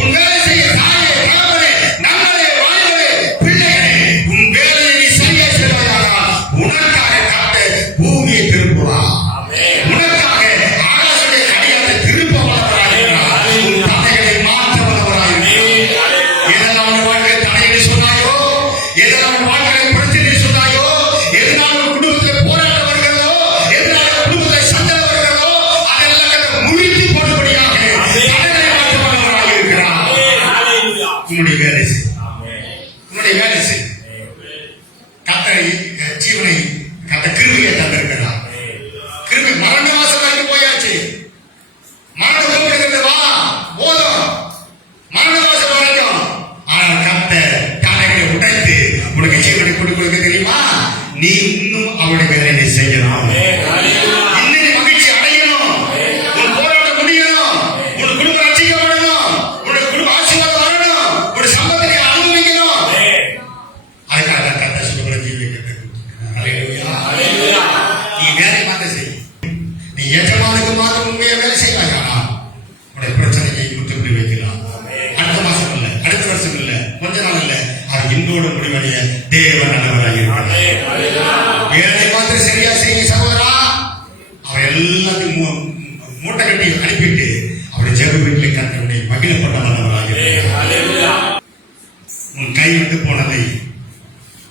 உன் வேலை செய்ய தாயே, தகப்பனே, நண்பரே, வாலிபரே, பிள்ளைகளே, உன் வேலையை நீ சரியா செய்வாயானால் உனக்காக காத்த பூமியை திருப்புவார். உனக்காக ஆகாசத்தை கடியாத்தை திருப்ப வல்லவராக இருக்கிறார். உன் தடைகளை மாற்ற வல்லவராக இருக்கிறார். எதெல்லாம் உன் வாழ்க்கையில் தடைகளை சொன்னாயோ, எதெல்லாம் உன் வாழ்க்கையில் பிரச்சனை சொன்னாயோ, எதனால் உன் குடும்பத்தில் போராட்டம் வருகிறதோ, எதனால் உன் குடும்பத்தில் சண்டை வருகிறதோ, அதெல்லாம் முறித்து போடும்படியாக தடைகளை மாற்ற வல்லவராக இருக்கிறார். உன்னுடைய வேலை செய். உன்னுடைய வேலை செய். கர்த்தரை ஜீவனை கத்த கிருபையை தந்திருக்கிறார். கிருபை மரண வாசல் வரைக்கும் போயாச்சு. மரணம் போகிறது, வா போதும், மரண வாசல் வரைக்கும். ஆனால் கத்த தடைகளை உடைத்து உனக்கு ஜீவனை கொண்டு கொடுக்க தெரியுமா? நீ இன்னும் அவருடைய வேலையை செய்யணும். இன்னும் நீ மகிழ்ச்சி அடையணும். உன் போராட்டம் முடியணும். உன் குடும்பம் ரட்சிக்கப்படணும். உன்னுடைய குடும்ப ஆசீர்வாதம் வரணும். உன் சம்பளத்தை அனுபவிக்கணும். அதுக்காக தான் கத்த சொல்லுகிற ஜீவியத்தை நீ வேலை மாத்த செய். நீ எஜமானுக்கு மாத்திரம் முடிவடைய தேவன் நல்லவராக இருக்கிறார். வேலை மாத்திரம் சரியா செய்ய சகோதரா, அவர் எல்லாத்தையும் மூட்டை கட்டி அனுப்பிட்டு அவருடைய ஜெப வீட்டில் கத்தருடைய மகிழப்பட்ட நல்லவராக இருக்கிறார். உன் கை விட்டு போனதை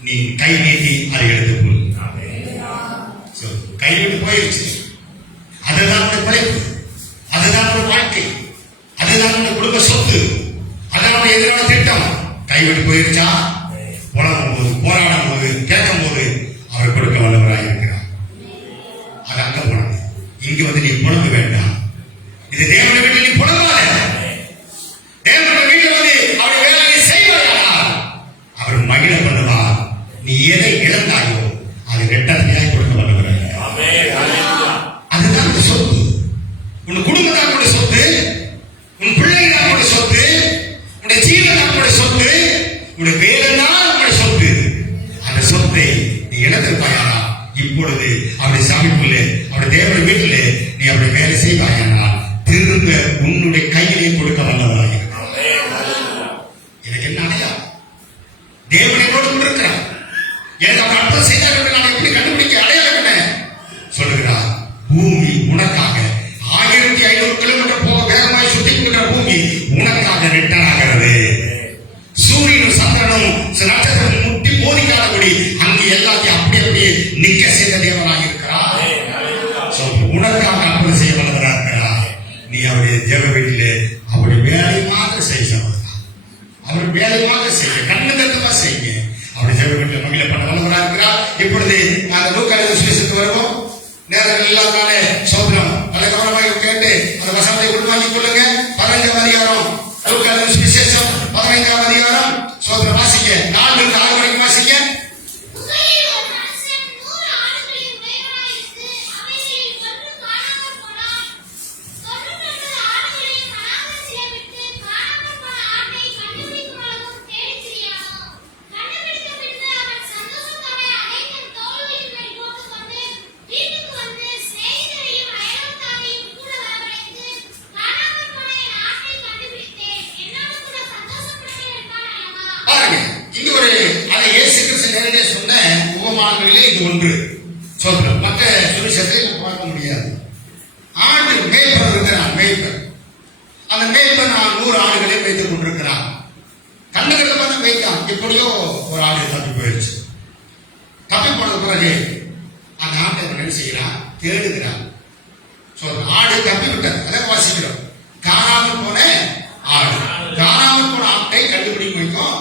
நீ கை நீட்டி அதை எடுத்துக்கொள். கை விட்டு போயிருச்சு, அதுதான் உடைய பிழைப்பு, அதுதான் உடைய வாழ்க்கை, அதுதான் உடைய குடும்ப சொத்து, அதுதான் எதிரான திட்டம். கைவிட்டு போயிருச்சா, புலம்பும் போது, போராடும் போது, கேட்கும் போது அவர் கொடுக்க வல்லவராக இருக்கிறார். அது அங்க போனது. இங்கு வந்து நீ புலம்ப வேண்டாம். இது தேவனுடைய வீட்டில் நீ புலம்பாத. தேவனுடைய வீட்டில் வந்து அவர் வேலையை செய்வார், அவர் மகிழ பண்ணுவார். நீ எதை இழந்தாயோ அது ரெட்டத்தையாய் கொடுக்க வல்லவராக. அதுதான் உன் சொத்து. உன் குடும்பம் தான் உடைய சொத்து, உன் பிள்ளைகள் தான் உடைய சொத்து, உடைய ஜீவன் தான் உடைய சொத்து, உடைய வேலை தான் உடைய சொத்து. அந்த சொத்தை நீ இழந்திருப்பாயா, இப்பொழுது அவருடைய சமைப்பில் அவருடைய தேவனுடைய வீட்டிலே நீ அவருடைய வேலை செய்வாயானால் திரும்ப உன்னுடைய கையிலே கொடுக்க வல்லவராக. எனக்கு என்ன அடையாளம்? தேவனை கொண்டிருக்கிறார். எனக்கு அவர் அற்புதம் செய்தார்கள், நான் எப்படி கண்டுபிடிக்க அடையாளம் என்ன சொல்லுகிறார்? பூமி உனக்காக 1500 கிலோமீட்டர் போக வேகமாய் சுத்தி கொண்ட பூமி உனக்காக ரிட்டர்ன் ஆகிறது. சூரியனும் சந்திரனும் நட்சத்திரம் முட்டி மோதிக்காதபடி அங்கு எல்லாத்தையும் அப்படி அப்படியே நிக்க செய்த தேவனாக இருக்கிறார். உனக்காக அப்படி செய்ய வல்லவராக இருக்கிறார். நீ அவருடைய தேவ வீட்டிலே அவருடைய வேலை மாதிரி செய்ய சொல்லுகிறார். அவர் வேலை மாதிரி செய்ய, கண்ணு தத்துவமா செய்ய அவருடைய தேவ வீட்டில் மகிழ பண்ண வல்லவராக இருக்கிறார். இப்பொழுது அந்த லூக்கா சுவிசேஷத்துக்கு வருவோம். நேரங்கள் இல்லாதனால சோதனம் நல்ல கவனமாக கேட்டு அந்த வசனத்தை உள்வாங்கிக் கொள்ளுங்க. 15ஆம் அதிகாரம் லூக்கா சுவிசேஷம் 15ஆம் அதிகாரம் சோதனம் வாசிக்க 4 to 6 வரைக்கும் வாசிக்க. இங்கு ஒரு அதை இயேசு கிறிஸ்து நேரடியாக சொன்ன உபமானங்களிலே இது ஒன்று. சொல்றோம் மற்ற சுவிசேஷத்தை பார்க்க முடியாது. ஆடு மேய்ப்பன் இருக்கிறான், மேய்ப்பன். அந்த மேய்ப்பன் 100 ஆடுகளை வைத்துக் கொண்டிருக்கிறான். கண்ணுகளை பார்த்து வைத்தான். எப்படியோ ஒரு ஆடு தப்பி போயிடுச்சு. தப்பி போனது பிறகு அந்த ஆட்டை என்ன செய்யறான்? தேடுகிறான். ஆடு தப்பி விட்டது. அதை வாசிக்கிறோம். காணாமல் போன ஆடு, காணாமல் போன ஆட்டை கண்டுபிடிக்க வைக்கும்.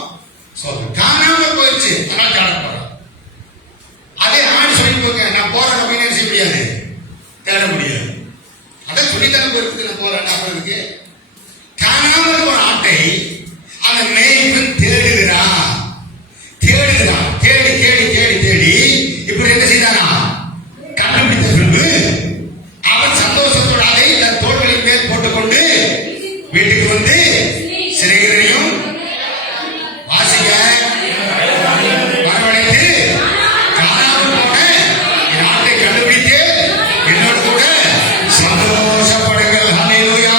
காணாமல் போயிடுச்சு, அதனால தேட போறோம். அதே ஆடு சொல்லி போங்க, நான் போறேன் அப்படின்னு செய்ய முடியாது, தேட முடியாது. அதை சொல்லித்தன போயிருக்கு, நான் போறேன் அப்புறதுக்கு. காணாமல் போன ஆட்டை அந்த மேய்ப்பன் தேடுகிறான். தேடி தேடி தேடி தேடி இப்படி என்ன செய்தானா? கண்டுபிடித்த பின்பு அவன் சந்தோஷத்தோட அதை தன் தோள்களின் மேல் போட்டுக்கொண்டு வீட்டுக்கு வந்து சிறைகளையும் வாசிக்க வரவழைத்து காணாமல் போன என் ஆட்டை கண்டுபிடித்து என்னோடு கூட சந்தோஷப்படுங்கள். ஹல்லேலூயா.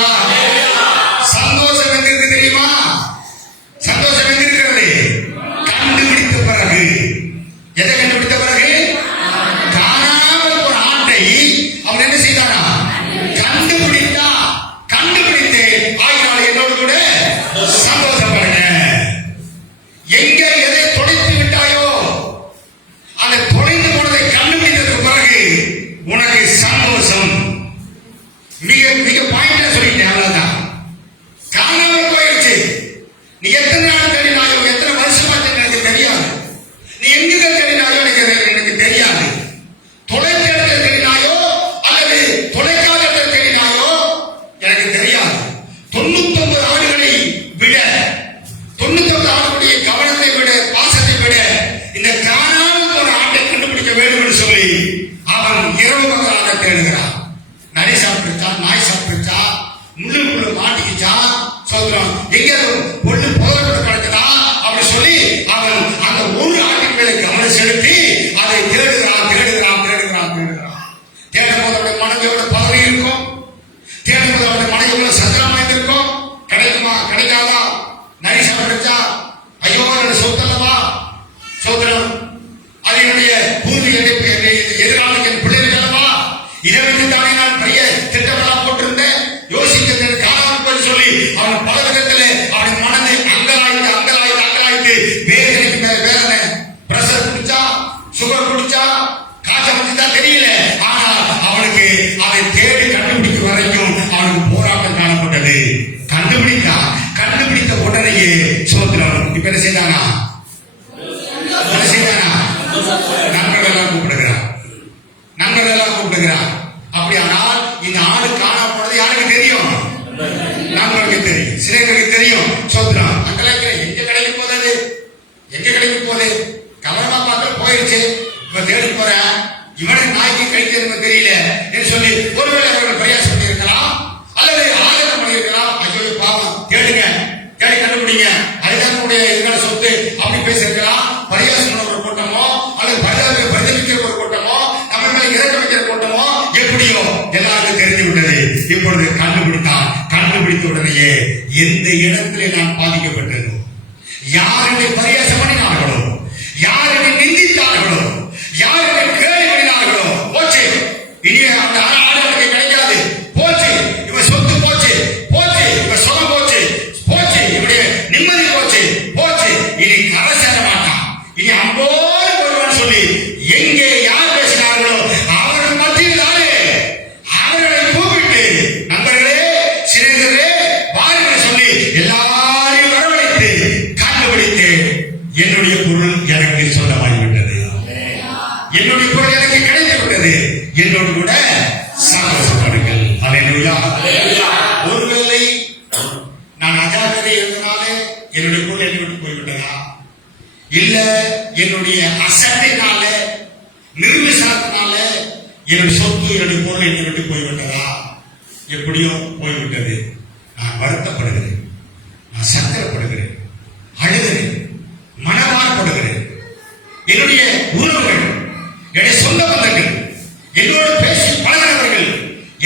நண்பர்களெல்லாம் கூப்பிடுகிறான், நண்பர்களெல்லாம் கூப்பிடுகிறான். அப்படியானால் இந்த ஆடு காணா போனது யாருக்கு தெரியும்? நண்பர்களுக்கு தெரியும், சிலைகளுக்கு தெரியும். சோத்ரம் அந்த எங்க கடைக்கு போகுது, எங்க கடைக்கு போகுது, கவனமா பார்க்க போயிடுச்சு. இப்ப தேடி போறேன், இவனுக்கு நாய்க்கு கழிக்கிறது தெரியல என்று சொல்லி ஒருவேளை அவர்கள் பிரயாசம் பண்ணியிருக்கலாம், அல்லது ஆதரவு பண்ணியிருக்கலாம். ஐயோ பாவம், தேடுங்க, தேடி கண்டுபிடிங்க, அதுதான் எங்களை சொத்து அப்படி பேசியிருக்கலாம். பரியாசம் ஒரு கூட்டமோ அல்லது பரிதவிக்கிற ஒரு கூட்டமோ நம்ம மேல இறக்க வைக்கிற கூட்டமோ எப்படியோ எல்லாருக்கும் தெரிந்து விட்டது. இப்பொழுது கண்டுபிடித்தான். கண்டுபிடித்த உடனேயே எந்த இடத்திலே நான் பாதிக்கப்பட்டதோ, யாருடைய பரியாசம் பண்ணினார்களோ, யாருடைய நிந்தித்தார்களோ, யாருடைய கேள்வி பண்ணினார்களோ, போச்சு, இனி அந்த ஆளுநருக்கு கிடைக்காது, போச்சு, இவன் சொத்து போச்சு, போச்சு, இவன் சொலம் போச்சு, போச்சு, இவனுடைய நிம்மதி போச்சு, போச்சு, இனி கரை சேர மாட்டான், இனி அம்போடு வருவான்னு சொல்லி எங்கே யார் பேசினார்களோ அவர்கள் மத்தியில் அவர்களை கூப்பிட்டு நண்பர்களே, சிறியர்களே வாருங்கள் சொல்லி எல்லாரையும் வரவழைத்து கண்டுபிடித்து என்னுடைய பொருள் எனக்கு சொந்தமாகிவிட்டது, என்னுடைய பொருள் எனக்கு கிடைத்து விட்டது, என்னோடு கூட சந்தோஷப்படுங்கள். அல்லேலூயா. ஒருவேளை நான் அஜாக்கிரதை இருந்தனால என்னுடைய பொருள் என்னை விட்டு போய்விட்டதா, இல்ல என்னுடைய அசட்டைனால நிர்விசாரத்தினால என்னுடைய சொத்து என்னுடைய பொருள் என்னை விட்டு போய்விட்டதா, எப்படியோ போய்விட்டது. நான் வருத்தப்படுகிறேன், நான் சங்கடப்படுகிறேன், அழுகிறேன், மனமாறப்படுகிறேன். என்னுடைய உறவுகள், என்னுடைய சொந்த பந்தங்கள், என்னோடு பேசி பழகிறவர்கள்,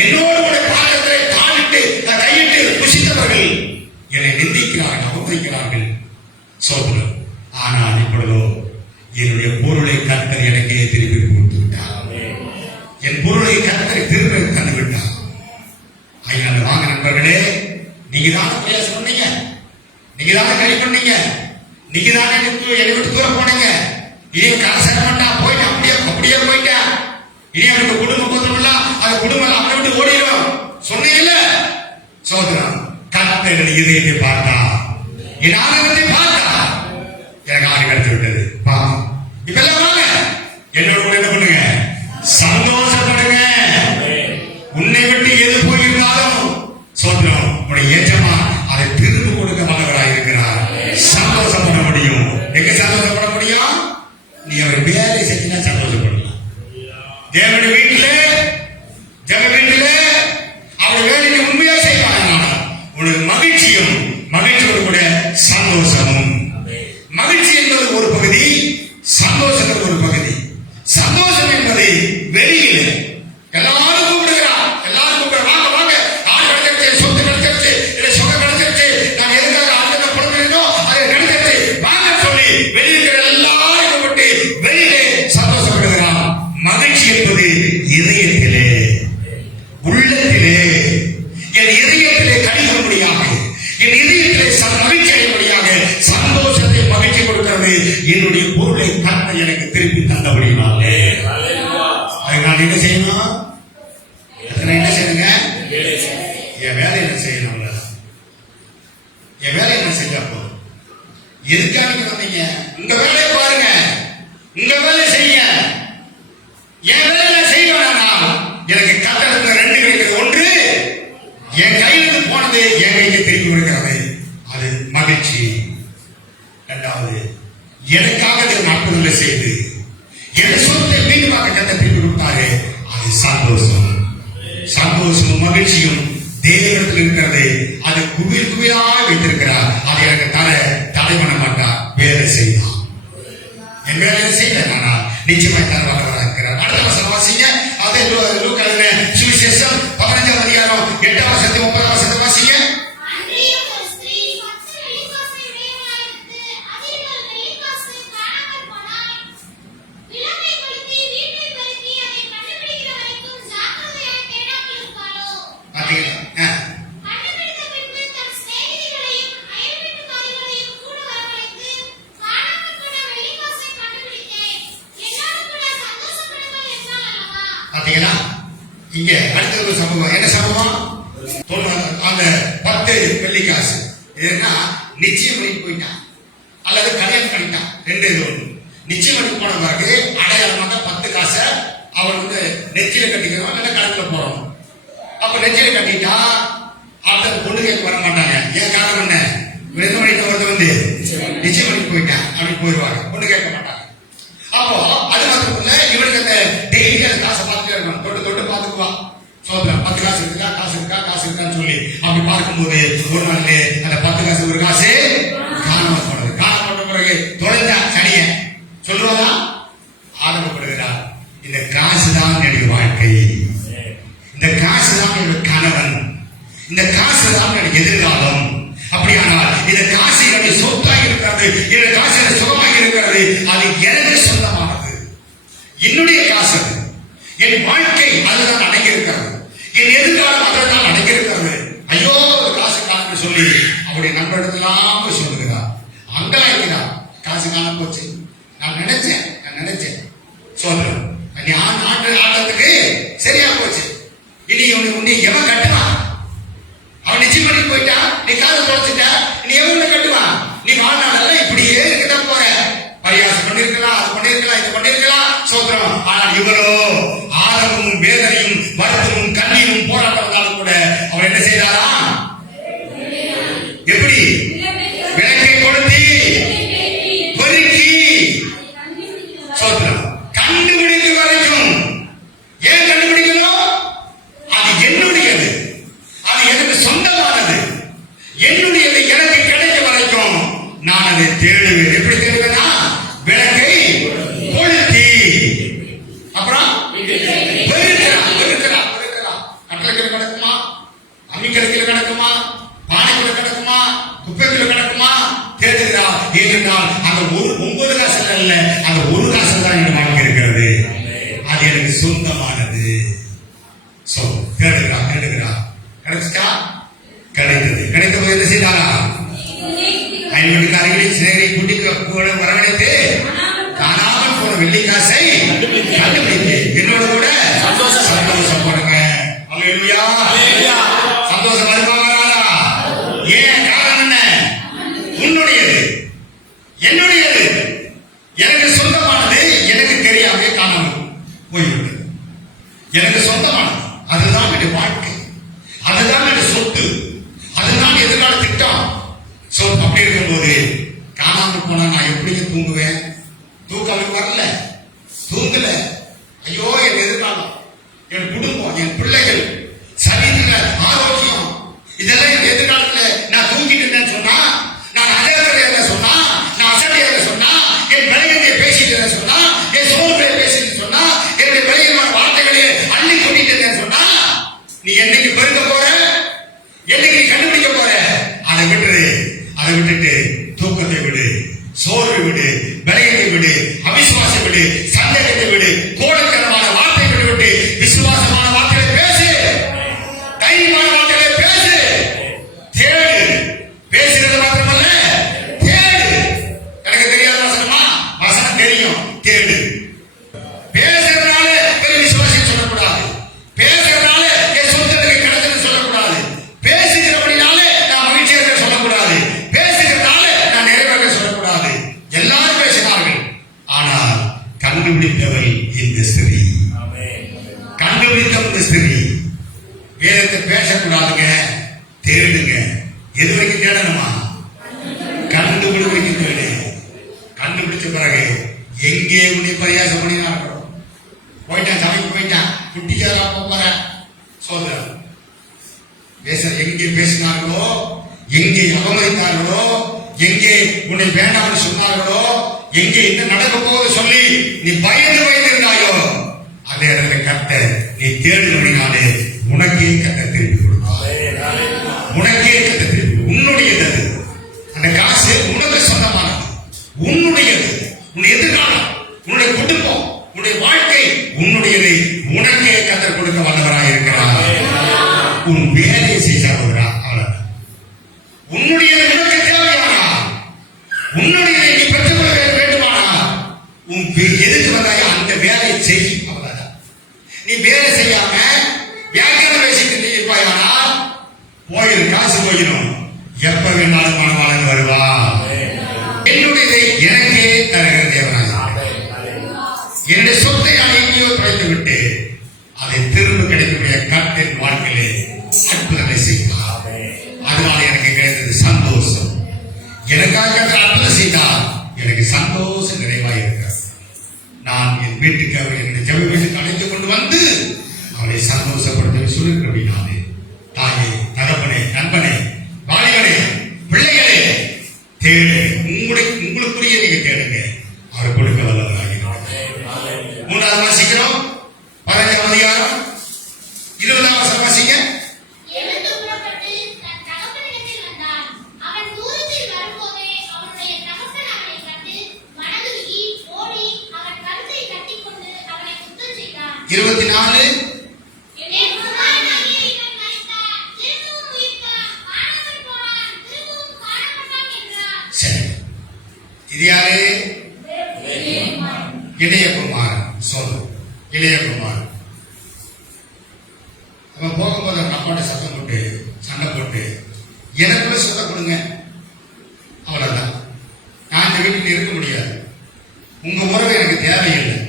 என்னோடு கூட பாதத்தை தாளிட்டு கையிட்டு புசித்தவர்கள் என்னை நிந்திக்கிறார்கள், அவமதிக்கிறார்கள். சோதனை. ஆனால் இப்பொழுதோ என்னுடைய பொருளை கர்த்தர் எனக்கே திருப்பி கொடுத்து விட்டார். என் பொருளை கர்த்தரை திரும்ப தந்து விட்டார். அதனால வாங்க நண்பர்களே, நீங்க தானே பிரயாசம் பண்ணீங்க, நீங்க தானே கை பண்ணீங்க, நீங்க தானே என்னை விட்டு தூரம் போனீங்க, இனி கரை பண்ணா போயிட்டு அப்படியே அப்படியே போயிட்டேன், இனி அவனுக்கு குடும்பம் போதும் அந்த குடும்பம் அவனை விட்டு ஓடிடும் சொன்னீங்கல்ல. சோதரம் கர்த்தர் இதயத்தை பார்த்தா, என் ஆனந்தத்தை பார்த்தா, எனக்கு ஆறு கிடைத்து விட்டது. இப்ப எல்லாம் வாங்க என்னோட கூட என்ன பண்ணுங்க, சந்தோஷப்படுங்க. உன்னை விட்டு எது போயிருந்தாலும் சோதரம் உடைய ஏற்றமா அதை திரும்ப கொடுக்க வல்லவராக இருக்கிறார். சந்தோஷப்பட முடியும். எங்க சந்தோஷப்பட முடியும்? நீ அவர் வேலை செஞ்சுனா சந்தோஷப்படலாம். தேவனுடைய வீட்டில அவர் வேலைக்கு உண்மையா செய்வாங்க. உனக்கு மகிழ்ச்சியும் மகிழ்ச்சியோடு கூட சந்தோஷமும். மகிழ்ச்சி என்பது ஒரு பகுதி, சந்தோஷம் ஒரு பகுதி. சந்தோஷம் என்பது வெளியில எல்லாரும் கூப்பிடுகிறார், எல்லாரும் கூப்பிடுற வாங்க வாங்க, ஆள் கிடைச்சிருச்சு, சொத்து கிடைச்சிருச்சு, இல்லை சொகம் கிடைச்சிருச்சு, நான் எதுக்காக ஆளுநரை கொடுக்கிறேனோ அதை கிடைச்சிருச்சு வாங்க சொல்லி வெளியிருக்கிற எல்லாரும் கூப்பிட்டு வெளியிலே சந்தோஷப்படுகிறார். மகிழ்ச்சி என்பது இதயத்திலே, உள்ளத்திலே, என் இதயத்திலே கழிக்கும்படியாக, என் இதயத்திலே மகிழ்ச்சி அடையும்படியாக சந்தோஷத்தை மகிழ்ச்சி கொடுக்கிறது என்னுடைய பொருளை கர்த்தர் எனக்கு திருப்பி தந்தபடினாலே. அதனால் என்ன செய்யணும்? என்ன செய்யுங்க? என் வேலை என்ன செய்யணும்? என் வேலை என்ன செஞ்சா போதும். எதுக்காக வந்தீங்க? உங்க வேலையை பாருங்க, உங்க வேலை செய்ய. என் வேலை செய்யணும்னா எனக்கு கட்டணத்துல ரெண்டு கிடைக்கிறது. ஒன்று, என் கையிலிருந்து போனது என் கைக்கு திருப்பி கொடுக்கிறது, அது மகிழ்ச்சி. இரண்டாவது, எனக்காக அற்புதங்களை செய்து என் சொத்தை மீண்டுமாக கட்ட திருப்பி கொடுத்தாரு, அது சந்தோஷம். சந்தோஷமும் மகிழ்ச்சியும் தேவனிடத்தில் இருக்கிறது. அது குவியல் குவியலாக வைத்திருக்கிறார். அதை எனக்கு தடை பண்ண மாட்டார். வேலை செய்தான், என் வேலையை செய்தேன், நிச்சயமாய் தரவராக இருக்கிறார். அடுத்த வசனம் வாசிங்க. அதே லூக்காவிலே சுவிசேஷம் 15ஆம் அதிகாரம் 8ஆம் வசனத்தை 30ஆம் வசனத்தை வாசிங்க. இங்க அடுத்த ஒரு சம்பவம். என்ன சம்பவம்? அந்த 10 வெள்ளிக்காசு நிச்சயம் பண்ணி போயிட்டான் அல்லது கல்யாணம் பண்ணிட்டான். ரெண்டு இது ஒன்று. நிச்சயம் போன பிறகு அடையாளமாக 10 காசை அவர் நெச்சில கட்டிக்கிறோம், இல்லைன்னா கணக்குல போறோம். அப்ப நெச்சில கட்டிட்டா அந்த பொண்ணு கேட்க வர மாட்டாங்க. ஏன் காரணம் என்ன? எந்த மணிக்கு வந்து நிச்சயம் பண்ணிட்டு போயிட்டேன் அப்படின்னு போயிடுவாங்க, பொண்ணு கேட்க மாட்டாங்க. அப்போ அது மாத்திரமில்ல, இவனுக்கு அந்த டெய்லி அந்த காசை பார்த்துட்டே இருக்கணும், தொட்டு தொட்டு பார்த்துக்குவான். சோதரம் 10 காசு இருக்கா, காசு இருக்கா, காசு இருக்கான்னு சொல்லி அப்படி பார்க்கும்போது ஒரு நாள் அந்த 10 காசு ஒரு காசு காணாம போனது. காணாம பிறகு தொலைஞ்சா சனிய சொல்லுவாங்க, ஆரம்பப்படுகிறார். இந்த காசு தான் என்னுடைய வாழ்க்கை, இந்த காசு தான் என்னுடைய கணவன், இந்த காசு தான் என்னுடைய எதிர்காலம். அப்படியானால் இந்த காசு என்னுடைய சொத்தாக இருக்கிறது, என்னுடைய காசு என்னுடைய சுகமாக இருக்கிறது, அது எனக்கு சொந்தமானது, என்னுடைய காசு, என் வாழ்க்கை அதுதான் அடங்கி இருக்கிறது, என் எதிர்காலம் அதுதான் அடங்கி இருக்கிறது. ஐயோ காசு காணு சொல்லி அவருடைய நண்பர்களெல்லாம் போய் சொல்லுகிறார், அங்கலாய்க்கிறார். காசு காண போச்சு, நான் நினைச்சேன் சொல்றேன், நீ ஆட்டத்துக்கு சரியா போச்சு, இனி உன்னை எவன் கட்டுவான்? அவன் நிச்சயம் பண்ணி போயிட்டா, நீ காசு தொலைச்சிட்ட, நீ எவன் கட்டுவான்? நீ வாழ்நாளெல்லாம் இப்படியே இருக்கதான் போற. பரியாசம் பண்ணிருக்கலாம், அது பண்ணிருக்கலாம், இது பண்ணிருக்கலாம், சோதரம். ஆனால் இவரோ ஆதரவும் வேதனையும் வருத்தமும் கண்ணீரும் போராட்டம் இருந்தாலும் கூட அவர் என்ன செய்தாரா? எப்படி? விளக்கை கொளுத்தி பெருக்கி சோதரம் கண்டுபிடிக்க வரைக்கும். ஏன் கண்டுபிடிக்கணும்? அது என்னுடையது, அது எனக்கு சொந்தமானது, என்னுடையது எனக்கு கிடைக்க வரைக்கும் நான் அதை தேடுவேன். எப்படி தேடுவேனா? விளக்கை கொளுத்தி, அப்புறம் பெருக்கிறா. கட்டளைக்குள்ள கிடக்குமா, அம்மிக்கடைக்குள்ள கிடக்குமா, பானைக்குள்ள கிடக்குமா, குப்பைக்குள்ள கிடக்குமா, தேடுகிறா. ஏனென்றால் அந்த 9 காசு அல்ல, அந்த 1 காசு தான் என் வாழ்க்கை இருக்கிறது, அது எனக்கு சொந்தமானது. தேடுகிறா. கிடைச்சிட்டா? கிடைத்தது. கிடைத்தபோது என்ன செய்தாரா? 5 அருகில் சிலரை கூட்டிக்கு வரவழைத்து காணாமல் போன வெள்ளி காசை கண்டுபிடித்து என்னோட கூட சந்தோஷம் போடுங்க. அல்லேலூயா. சந்தோஷம் வருமா வராதா? ஏன் காரணம் என்ன? உன்னுடையது, என்னுடையது, எனக்கு சொந்தமானது, எனக்கு தெரியாமலே காணாமல் போய்விட்டது. எனக்கு சொந்தமானது, அதுதான் என்னுடைய வாழ்க்கை, அதுதான் என்னுடைய சொத்து, அதுதான் எதிர்கால திட்டம். அப்படி இருக்கும்போது காணாமல் போனா நான் எப்படிங்க தூங்குவேன்? தூக்கம் வரல, தூங்கல. ஐயோ என் எதிர்காலம், என் குடும்பம், என் பிள்ளைகள், சரீர ஆரோக்கியம், இதெல்லாம் என் எதிர்காலத்துல நான் தூங்கிட்டு இருந்தேன்னு சொன்னா, நான் அடையாள சொன்னா, நான் அசட்டையாக சொன்னா, என் விளையாட்டை பேசிட்டு சொன்னா, என் சோதனை பேசிட்டு சொன்னா, என்னுடைய விளையாட வார்த்தைகளை அள்ளி கொண்டிட்டு சொன்னா, நீ என்னைக்கு பெருக்க போற, என்னைக்கு நீ கண்டுபிடிக்க போற? அதை விட்டுட்டு தூக்கத்தை விடு, சோர்வை விடு, விளையத்தை விடு, அவிசுவாசத்தை விடு, சந்தேகத்தை விடு, கோடத்தனமான வார்த்தைகளை விட்டு விசுவாசமான வார்த்தைகளை பேசு, தைரியமான வார்த்தைகளை பேசு, தேடு. பேசுறது மாத்திரமல்ல, தேடு. எனக்கு தெரியாத வசனமா? வசனம் தெரியும், தேடு. பேசுறதுனால பெரிய விசுவாசம் சொல்லக்கூடாது, பேசுறதுனால என் சொந்தத்துக்கு கிடைச்சது சொல்லக்கூடாது, பேசுகிறபடினாலே நான் மகிழ்ச்சியாக சொல்லக்கூடாது, பேசுகிறதுனால நான் நிறைவாக சொல்லக்கூடாது. எல்லாரும் பேசினார்கள், ஆனால் கண்டுபிடித்தவள் இந்த ஸ்திரீ. கண்டுபிடித்த இந்த ஸ்திரீ. வேதத்தை பேசக்கூடாதுங்க, தேடுங்க. எது வரைக்கும் தேடணுமா? கண்டுபிடிக்க தேடு. கண்டுபிடிச்ச பிறகு எங்கே உன்னை பரியாசம் பண்ணினார்களோ, போயிட்டான், சமைக்கு போயிட்டான், குட்டிக்காரா போற சோதரன் எங்கே பேசினார்களோ, எங்கே அவமதித்தார்களோ, எங்கே உன்னை வேண்டாம்னு சொன்னார்களோ, எங்கே என்ன நடக்க போகுது சொல்லி நீ பயந்து இருந்தாயோ, அதே இடத்துல கட்ட நீ தேடுனாலே உனக்கே கட்ட திருப்பி கொடுப்பார். உனக்கே கட்ட திருப்பி, உன்னுடையது. அந்த காசு உனக்கு சொந்தமானது, உன்னுடையது, உன் எதிர்காலம், உன்னுடைய குடும்பம், உன்னுடைய வாழ்க்கை உன்னுடையதை உனக்கே கத்தர் கொடுக்க வல்லவராக இருக்கிறார். உன் வேலையை செய்கிறார், அவ்வளவு. உன்னுடையது உனக்கு தேவையானா, உன்னுடையதை நீ பெற்றுக்கொள்ள வேண்டுமானா, உன் எதுக்கு வந்தாயோ அந்த வேலையை செய், அவ்வளவுதான். நீ வேலை செய்யாம வியாக்கியானம் பேசிட்டு இருப்பாயானால் போயிடும், காசு போயிடும். எப்ப வேணாலும் மனவாளன் வருவா. என்னுடையதை எனக்கே தருகிற தேவனாக என்னுடைய சொத்தை நான் எங்கேயோ தொலைத்து விட்டு அதை திரும்ப கிடைக்கக்கூடிய கர்த்தரின் வாழ்க்கையிலே அற்புதங்களை செய்தார். அதனால எனக்கு கிடைத்தது சந்தோஷம். எனக்காக அற்புதம் செய்தார். எனக்கு சந்தோஷம் நிறைவாக இருக்கிறது. நான் என் வீட்டுக்கு அவர் என்னுடைய ஜெப வீட்டுக்கு அழைத்து கொண்டு வந்து அவரை சந்தோஷப்படுத்த சொல்லிருக்கிறபடினாலே, தாயே, தகப்பனே, நண்பனே, வாலிபனே, பிள்ளைகளே, தேடு, உங்களுக்குரிய நீங்க தேடுங்க, அவர் கொடுக்க வல்லவராக. மூன்றாவது வாசிக்கிறோம், 15ஆம் அதிகாரம் 20ஆம் வசனம் வாசிங்க. இது யாரு? இளையகுமாரன். சோதரன் இளையகுமாரன். அவன் போகும்போது அவன் அப்பாட்ட சத்தம் போட்டு சண்டை போட்டு எனக்குள்ள சொத்தை கொடுங்க, அவ்வளவுதான், நான் இந்த வீட்டில் இருக்க முடியாது, உங்க உறவு எனக்கு தேவையில்லை,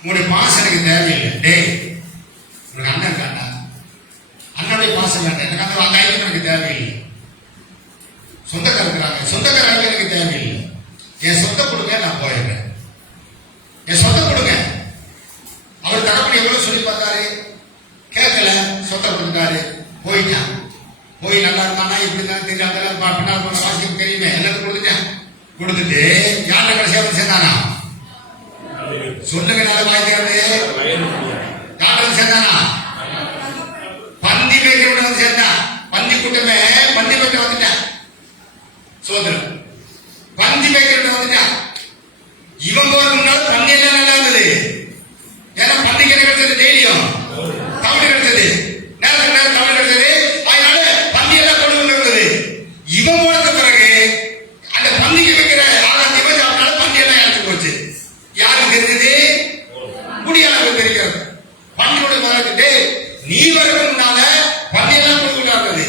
உங்களுடைய பாசம் எனக்கு தேவையில்லை. டேய், உனக்கு அண்ணன் இருக்காண்டா, அண்ணனுடைய பாசம் வேண்டாம், எனக்கு அந்த ஐயம் எனக்கு தேவையில்லை. சொந்தக்கார இருக்கிறாங்க, சொந்தக்காரங்க எனக்கு தேவையில்லை, என் சொந்த கொடுங்க, நான் போயிடுறேன், என் சொந்த கொடுங்க. அவர் தகப்பன் எவ்வளவு சொல்லி பார்த்தாரு, கேட்கல, சொந்த கொடுத்தாரு, போயிட்டான். போய் நல்லா இருந்தானா, இப்படி தான் தெரியாத பின்னால் போன வாசிக்க தெரியுமே, எல்லாரும் கொடுத்துட்டு யார்கிட்ட கடைசியாக சேர்ந்தானா? சொல்லுங்க, நல்ல வாய்க்கிறது. யார்கிட்ட சேர்ந்தானா? பந்தி மேய்க்க வந்து சேர்ந்தான். பந்தி கூட்டமே பந்தி மேய்க்க வந்துட்டான். சோதரன் பந்தி மேய்க்க வந்துட்டான். இவன் போறதுக்கு முன்னாடி பந்தி எல்லாம் நல்லா இருந்தது. ஏன்னா பந்திக்கு என்ன கிடைச்சது? டெய்லியும் தமிழ் கிடைச்சது, நேரத்துக்கு நேரம் தமிழ் கிடைச்சது. அதனால பந்தி எல்லாம் கொண்டு இருந்தது. இவன் போனது பிறகு அந்த பந்திக்கு வைக்கிற ஆகாத்தியமா சாப்பிட்டாலும் பந்தி எல்லாம் இறந்து போச்சு. யாருக்கு தெரிஞ்சது? குடியாளருக்கு தெரிகிறது. பந்தியோட மறந்துட்டு நீ வரக்கு முன்னால பந்தி எல்லாம் கொடுக்க,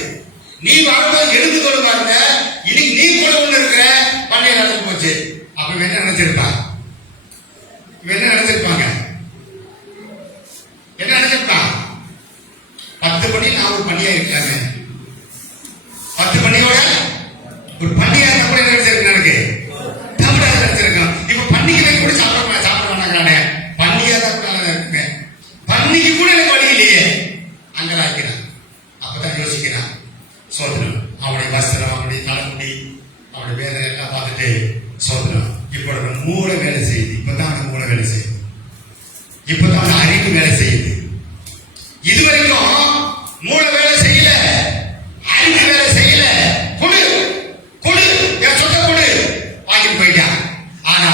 நீ வரும்போது எழுந்து கொண்டு பாருங்க, இன்னைக்கு நீ கூட ஒண்ணு இருக்கிற பந்தி இறந்து போச்சு. அப்ப என்ன நினைச்சிருப்பா? என்ன நினைச்சிருப்பாங்க? என்ன நினைச்சிருப்பா? 10 பண்ணி நான் ஒரு பண்ணியா இருக்காங்க, 10 பண்ணியோட ஒரு பண்ணியா இருந்தா கூட நினைச்சிருக்கு, எனக்கு தமிழா நினைச்சிருக்கேன். இப்ப பன்னிக்கு கூட சாப்பிட வேணாங்கிறானே, பன்னியா தான் கூட இருக்குங்க, பன்னிக்கு கூட எனக்கு வழி இல்லையே, அங்கதான் இருக்கிறான். அப்பதான் யோசிக்கிறான். சோதனம் அவனுடைய வஸ்திரம், அவனுடைய தலைமுடி, அவனுடைய வேதனை எல்லாம் பார்த்துட்டு சோதனம் இப்ப மூளை வேலை செய்யுது. இப்பதான் அவனுக்கு மூளை வேலை செய்யுது, இப்பதான் அவன் அறிவு வேலை செய்யுது. இதுவரைக்கும் மூளை வேலை செய்யல, அறிவு வேலை செய்யல. கொடு கொடு, என் சொத்தை கொடு, வாங்கிட்டு போயிட்டான். ஆனா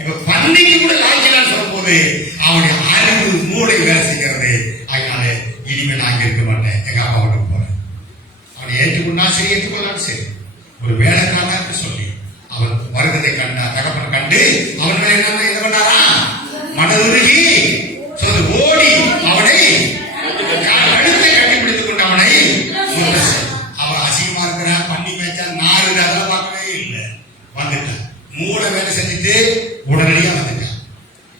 இப்ப பன்னிக்கு கூட லாய்க்கலான்னு சொல்லும் போது அவனுடைய அறிவு மூளை வேலை செய்கிறது. அதனால இனிமே நான் இங்க இருக்க மாட்டேன், எங்க அப்பா வீட்டுக்கு போறேன். அவனை ஏற்றுக்கொண்டா சரி, ஏற்றுக்கொள்ளான்னு சரி, ஒரு வேலைக்காரன் சொல்லி அவன் வருகத்தை கண்டா, தகப்பன் கண்டு அவன் என்ன பண்ணாரா? மனதுருகி ஓடி அவனை கழுத்தை கட்டிப்பிடித்துக் கொண்டு அவனை, அவன் அசிங்கமா இருக்கிற பண்ணி மேய்ச்சா நாலு அதெல்லாம் பார்க்கவே இல்லை, வந்துட்டான். மூளை வேலை செஞ்சுட்டு உடனடியா வந்துட்டான்.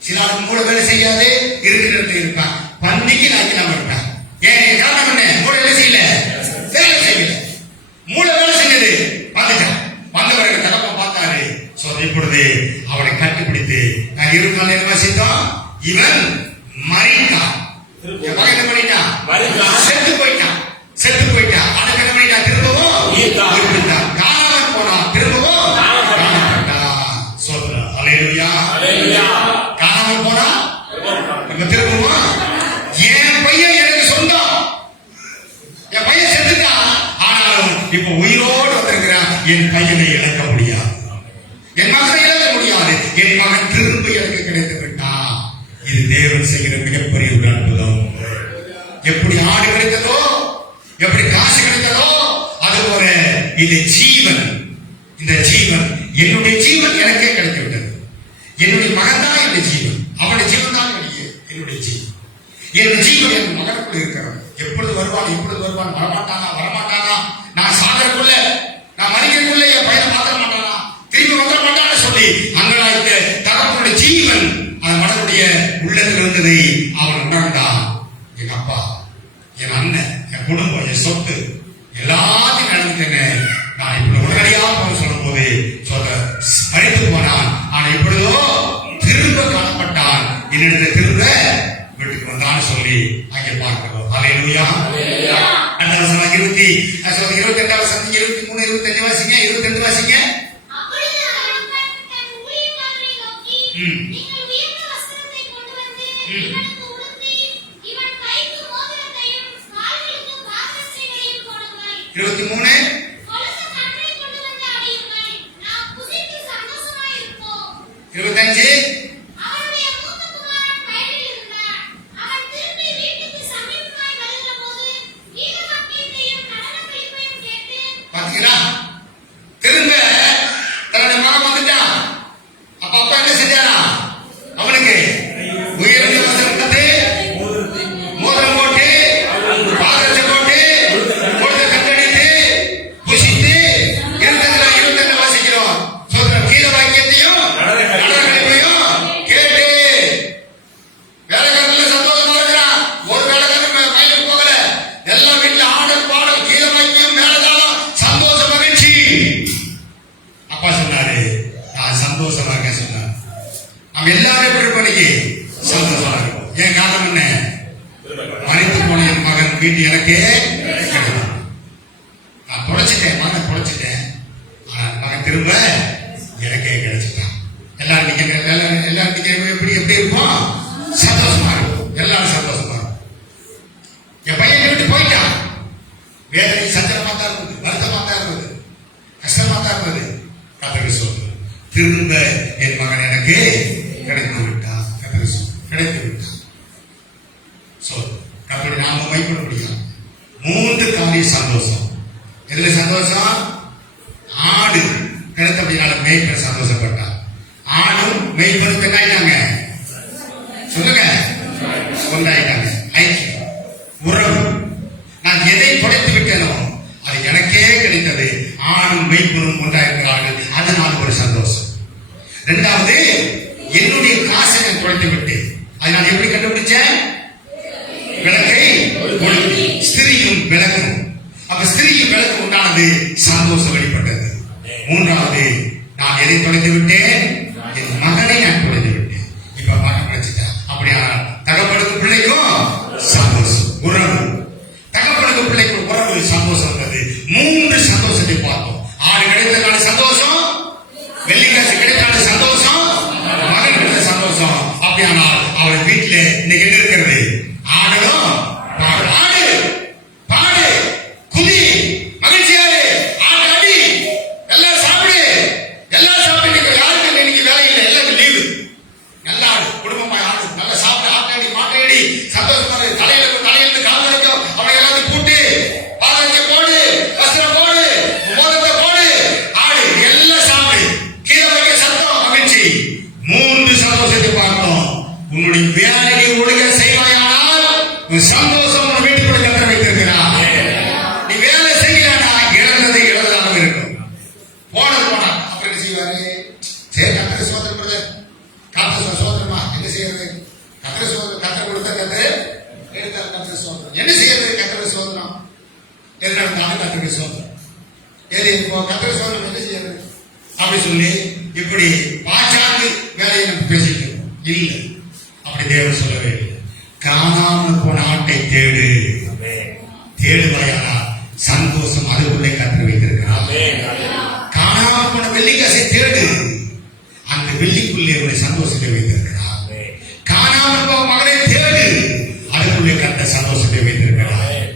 சிலருக்கு மூளை வேலை செய்யாது, இருக்கிற இடத்துல இருப்பான். பன்னிக்கு நாக்கினாம இருப்பான். ஏன் காரணம் என்ன? மூளை வேலை செய்யல, வேலை செய்யல, மூளை வேலை செஞ்சது. வந்துட்டான். வந்தவர்கள் தகப்பன் பார்த்தாரு. இப்பொழுது அவனை கட்டிப்பிடித்து நான் இருந்தாலும் என்ன வாசித்தோம்? இவன் மறித்தான். என்ன பண்ணிட்டான்? செத்து போயிட்டான். செத்து போயிட்டான். அதுக்கு என்ன பண்ணிட்டான்? திரும்பவும் இருப்பிட்டான். காணாமல் போனான், திரும்பவும் காணப்பட்டான். சொல்றேன், அல்லேலூயா. காணாமல் போனா திரும்பவும் என் பையன் எனக்கு சொந்தம், என் பையன் செத்துட்டான். ஆனாலும் இப்ப உயிரோடு வந்திருக்கிறான். என் பையனை இழக்க முடியாது, என் மகனை இழக்க முடியாது. என் மகன் திரும்ப எனக்கு கிடைத்து விட்டான். இது தேவன் செய்கிற மிகப்பெரிய ஒரு அற்புதம். எப்படி ஆடு கிடைத்ததோ, எப்படி காசு கிடைத்ததோ, அதுபோல இந்த ஜீவன், இந்த ஜீவன், என்னுடைய ஜீவன் எனக்கே கிடைத்து விட்டது. என்னுடைய மகன் தான் என்னுடைய ஜீவன், அவனுடைய ஜீவன் தான் என்னுடைய ஜீவன். என் ஜீவன் என் மகனுக்குள்ள இருக்கிறது. எப்பொழுது வருவான், எப்பொழுது வருவான், வரமாட்டானா, வரமாட்டானா, நான் சாகரக்குள்ள, நான் மறிக்கிறக்குள்ள என் பையனை மாத்திர மாட்டானா, திரும்பி வந்துட மாட்டான்னு சொல்லி அங்கலாய்க்கு தகப்பனுடைய ஜீவன் அந்த மகனுடைய உள்ளத்தில் இருந்ததை அவன் உணர்ந்தான். என் அப்பா, என் அண்ணன், என் குடும்பம், என் சொத்து எல்லாத்தையும் நடந்துட்டேன். நான் இப்படி உடனடியாக சொல்லும் போது மறைத்து போனான். ஆனா இப்பொழுதோ திரும்ப காணப்பட்டான். என்னிடத்தில் திரும்ப வீட்டுக்கு வந்தான்னு சொல்லி அங்கே பார்க்கிறோம். ஹல்லேலூயா. 28 வசனம் 23 25 வாசிங்க. 22 வாசிங்க. பாத்தீங்களா? திரும்ப தன்னுடைய மகன் வந்துட்டான். அப்ப அப்பா என்ன செஞ்சாரா? அவனுக்கு உயர்ந்த வசனம் கொடுத்து மோதிரம் போட்டு பாதரட்சை போட்டு கொடுத்த கட்டடித்து புசித்து 22 வாசிக்கிறோம். சோதரம் கீழ வாக்கியத்தையும் நடனங்களையும் கேட்டு வேலைக்காரன்ல சந்தோஷமா இருக்கிறான். ஒரு வேலைக்காரன் மயிலுக்கு போகல. எல்லா வீட்டுல ஆடல் பாடல் கீழ வாக்கியம் மேலதாளம் சந்தோஷ மகிழ்ச்சி. அப்பா சொன்னாரு, நான் சந்தோஷமா இருக்க சொன்னார். நம்ம எல்லாரும் எப்படி பண்ணிக்கு சந்தோஷமா இருக்கும். என் காரணம் என்ன? மறித்து போன என் மகன் வீட்டு எனக்கே கிடைக்கும். நான் பொழைச்சிட்டேன், மகன் பொழைச்சிட்டேன். ஆனா மகன் திரும்ப எனக்கே கிடைச்சிட்டான். எல்லாரும் எப்படி எப்படி இருப்போம்? சந்தோஷமா இருக்கும். எல்லாரும் சந்தோஷமா இருக்கும். என் பையன் விட்டு போயிட்டான். வேதனை சஞ்சலமா தான் இருந்தது, வருத்தமா தான் இருந்தது, கஷ்டமா தான் இருந்தது. கர்த்தருக்கு ஸ்தோத்திரம். திரும்ப என் மகன் எனக்கு கிடைத்து விட்டான். கர்த்தருக்கு ஸ்தோத்திரம். கிடைத்து விட்டான். கர்த்தருடைய நாம மைப்பட முடியாது. 3 காரிய சந்தோஷம். எதுல சந்தோஷம்? ஆடு கிடைத்தபடினால மேய்ப்பர் சந்தோஷப்பட்டான். ஆடும் மேய்ப்பரும் என்னாயிட்டாங்க? சொல்லுங்க, ஒன்றாயிட்டாங்க. ஐக்கியம், உறவு. நான் எதை படைத்து விட்டேனோ அது எனக்கே கிடைத்தது. ஆணும் மெய்ப்பொருளும் ஒன்றாயிருக்கிறார்கள். அதனால் ஒரு சந்தோஷம். 2வது, என்னுடைய காசை நான் தொலைத்து விட்டேன். அதனால் எப்படி கண்டுபிடிச்சேன்? விளக்கை கொளுத்தி. ஸ்திரியும் விளக்கும். அப்ப ஸ்திரியும் விளக்கு உண்டானது, சந்தோஷம் வெளிப்பட்டது. 3வது, நான் எதை தொலைத்து விட்டேன்? என் மகனை நான் தொலைத்து விட்டேன். இப்ப மகன் கிடைச்சிட்டேன். அப்படியா? தகப்பனுக்கும் பிள்ளைக்கும் சந்தோஷம், உறவு. தகப்பனுக்கு பிள்ளைக்கும் உறவு, சந்தோஷம் இருந்தது. 3 சந்தோஷத்தை பார்த்தோம். ஆடு கிடைத்ததுக்கான சந்தோஷம், வெள்ளிக்காசு கிடைத்தான சந்தோஷம், மகன் கிடைத்த சந்தோஷம். அப்படியானால் அவள் வீட்டுல இன்னைக்கு என்ன இருக்கிறது? ஆடணும், ஆடு, பாடு, குதி, மகிழ்ச்சியாரு, ஆடு அடி, எல்லாம் சாப்பிடு, எல்லாம் சாப்பிட்டு. யாருக்கு இன்னைக்கு வேலை இல்லை, எல்லாரும் லீவு. நல்லா ஆடு, குடும்பமா ஆடு, நல்லா சாப்பிட்டு, ஆட்டடி, மாட்டடி, சந்தோஷமா தலையிலிருந்து கால் வரைக்கும் அவனை எல்லாத்தையும் கூட்டு, பாலத்தை போடு, வஸ்திரம் போடு, மோதிரத்தை போடு, ஆடு, எல்லாம் சாப்பிடு, கீழே வைக்க சத்தம், மகிழ்ச்சி. 3 சந்தோஷத்தை பார்த்தோம். உன்னுடைய வேலையை ஒழுங்க செய்வாயானால் உன் சந்தோஷம் உன் வீட்டுக்குள்ள கத்தர் வைத்திருக்கிறார். நீ வேலை செய்யலனா இழந்தது இழந்ததாக இருக்கும். போனது போனா அப்புறம் என்ன செய்வாரு? சரி, கத்தரை சோதனை, கத்தரை சோதனமா என்ன செய்யறது? கத்தரை சோதனை, கத்தரை கொடுத்த கத்தரை எடுத்தார். கத்தரை சோதனை என்ன செய்யறது? கத்தரை சோதனம் எது நடந்தாலும் கத்தரை சோதனை. எது இப்போ கத்தரை சோதனை என்ன செய்யறது அப்படி சொல்லி இப்படி பாச்சாக்கு வேலையை நம்ம பேசிட்டு இல்லை. அப்படி தேவன் சொல்லவே இல்லை. காணாமல் போன ஆட்டை தேடு, தேடுவாயானா சந்தோஷம் அதுக்குள்ளே கற்று வைத்திருக்கிறார். காணாமல் போன வெள்ளிக்காசை தேடு, அந்த வெள்ளிக்குள்ளே உடைய சந்தோஷத்தை வைத்திருக்கிறார். காணாமல் போன மகனை தேடு, அதுக்குள்ளே கற்ற சந்தோஷத்தை வைத்திருக்கிறார்.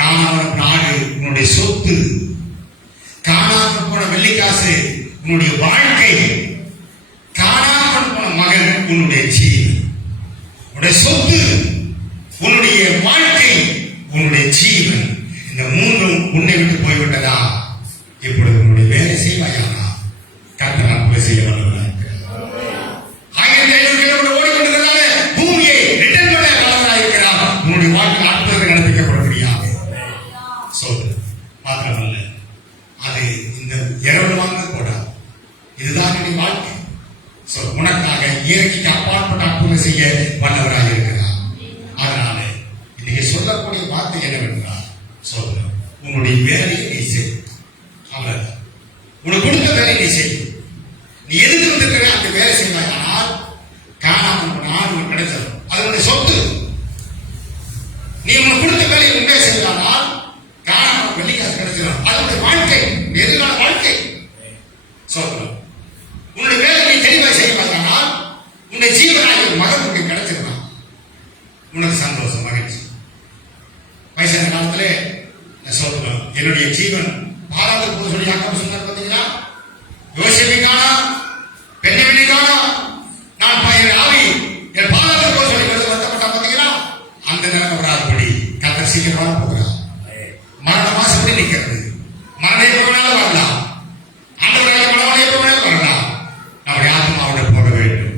காணாமல் நாடு உன்னுடைய சொத்து, காணாமல் போன வெள்ளிக்காசு உன்னுடைய வாழ்க்கை, காணாமல் போன மகன் உன்னுடைய ஜீவன். உன்னுடைய சொத்து, உன்னுடைய வாழ்க்கை, உன்னுடைய ஜீவன். இந்த 3ம் உன்னை விட்டு போய்விட்டதா? இப்பொழுது உன்னுடைய வேலை செய்வாயானா கர்த்தர் நமக்கு செய்ய வல்லவராக இருக்கிறார். 1500 கிலோமீட்டர் ஓடிக்கொண்டிருக்கிறதால பூமியை ரிட்டர்ன் பண்ண வல்லவராக இருக்கிறார். உன்னுடைய வாழ்க்கை அற்புதங்கள் நடப்பிக்கப்பட முடியாது. மாத்திரமல்ல, அது இந்த இரவு வாங்க கூடாது. இதுதான் என்னுடைய வாழ்க்கை. உனக்காக இயற்கைக்கு அப்பால் அப்பாற்பட்ட அற்புதம் செய்ய வல்லவராக இருக்கிறார். அதனால இன்னைக்கு சொல்லக்கூடிய வார்த்தை என்னவென்றால், சோதரம் உன்னுடைய வேலையை நீ செய். அவ்வளவுதான். உனக்கு கொடுத்த வேலையை நீ செய். நீ எதுக்கு வந்திருக்கிற அந்த வேலை செய்வாயானால் காணாமல் உனக்கு கிடைச்சிடும். அது உன்னுடைய சொத்து. நீ உனக்கு கொடுத்த வேலையை உண்மையை செய்வானால் காணாமல் வெள்ளிக்காசு கிடைச்சிடும். அதனுடைய வாழ்க்கை, எதிர்கால வாழ்க்கை. சோதரம் உன்னுடைய வேலை நீ தெளிவாக செய்வாயானால் உன்னுடைய ஜீவனாக மகன் உனக்கு கிடைச்சிருந்தான். உனக்கு சந்தோஷம், மகிழ்ச்சி. வயசான காலத்திலே சோதரம் என்னுடைய ஜீவன் பாராளுக்கு போக சொல்லி யாக்கோபு சொன்னார் பார்த்தீங்களா? யோசேப்புக்கான பென்யமீனுக்கான நான் பயிர் ஆவி என் பாராளுக்கு போக சொல்லி வருத்தப்பட்டா பார்த்தீங்களா? அந்த நேரம் வராதபடி கர்த்தர் சீக்கிரமாக போகிறார். மரண மாசப்படி நிற்கிறது. மரணம் எப்ப வேணாலும் வரலாம். ஆண்டவராக மரணம் எப்ப வேணாலும் வரலாம். நம்முடைய ஆத்மாவோட போக வேண்டும்.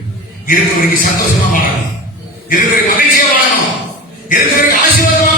இருக்கிறவருக்கு சந்தோஷமா வாழணும், இருக்கிறவருக்கு மகிழ்ச்சியா வாழணும், இருக்கிறவருக்கு ஆசீர்வாதமா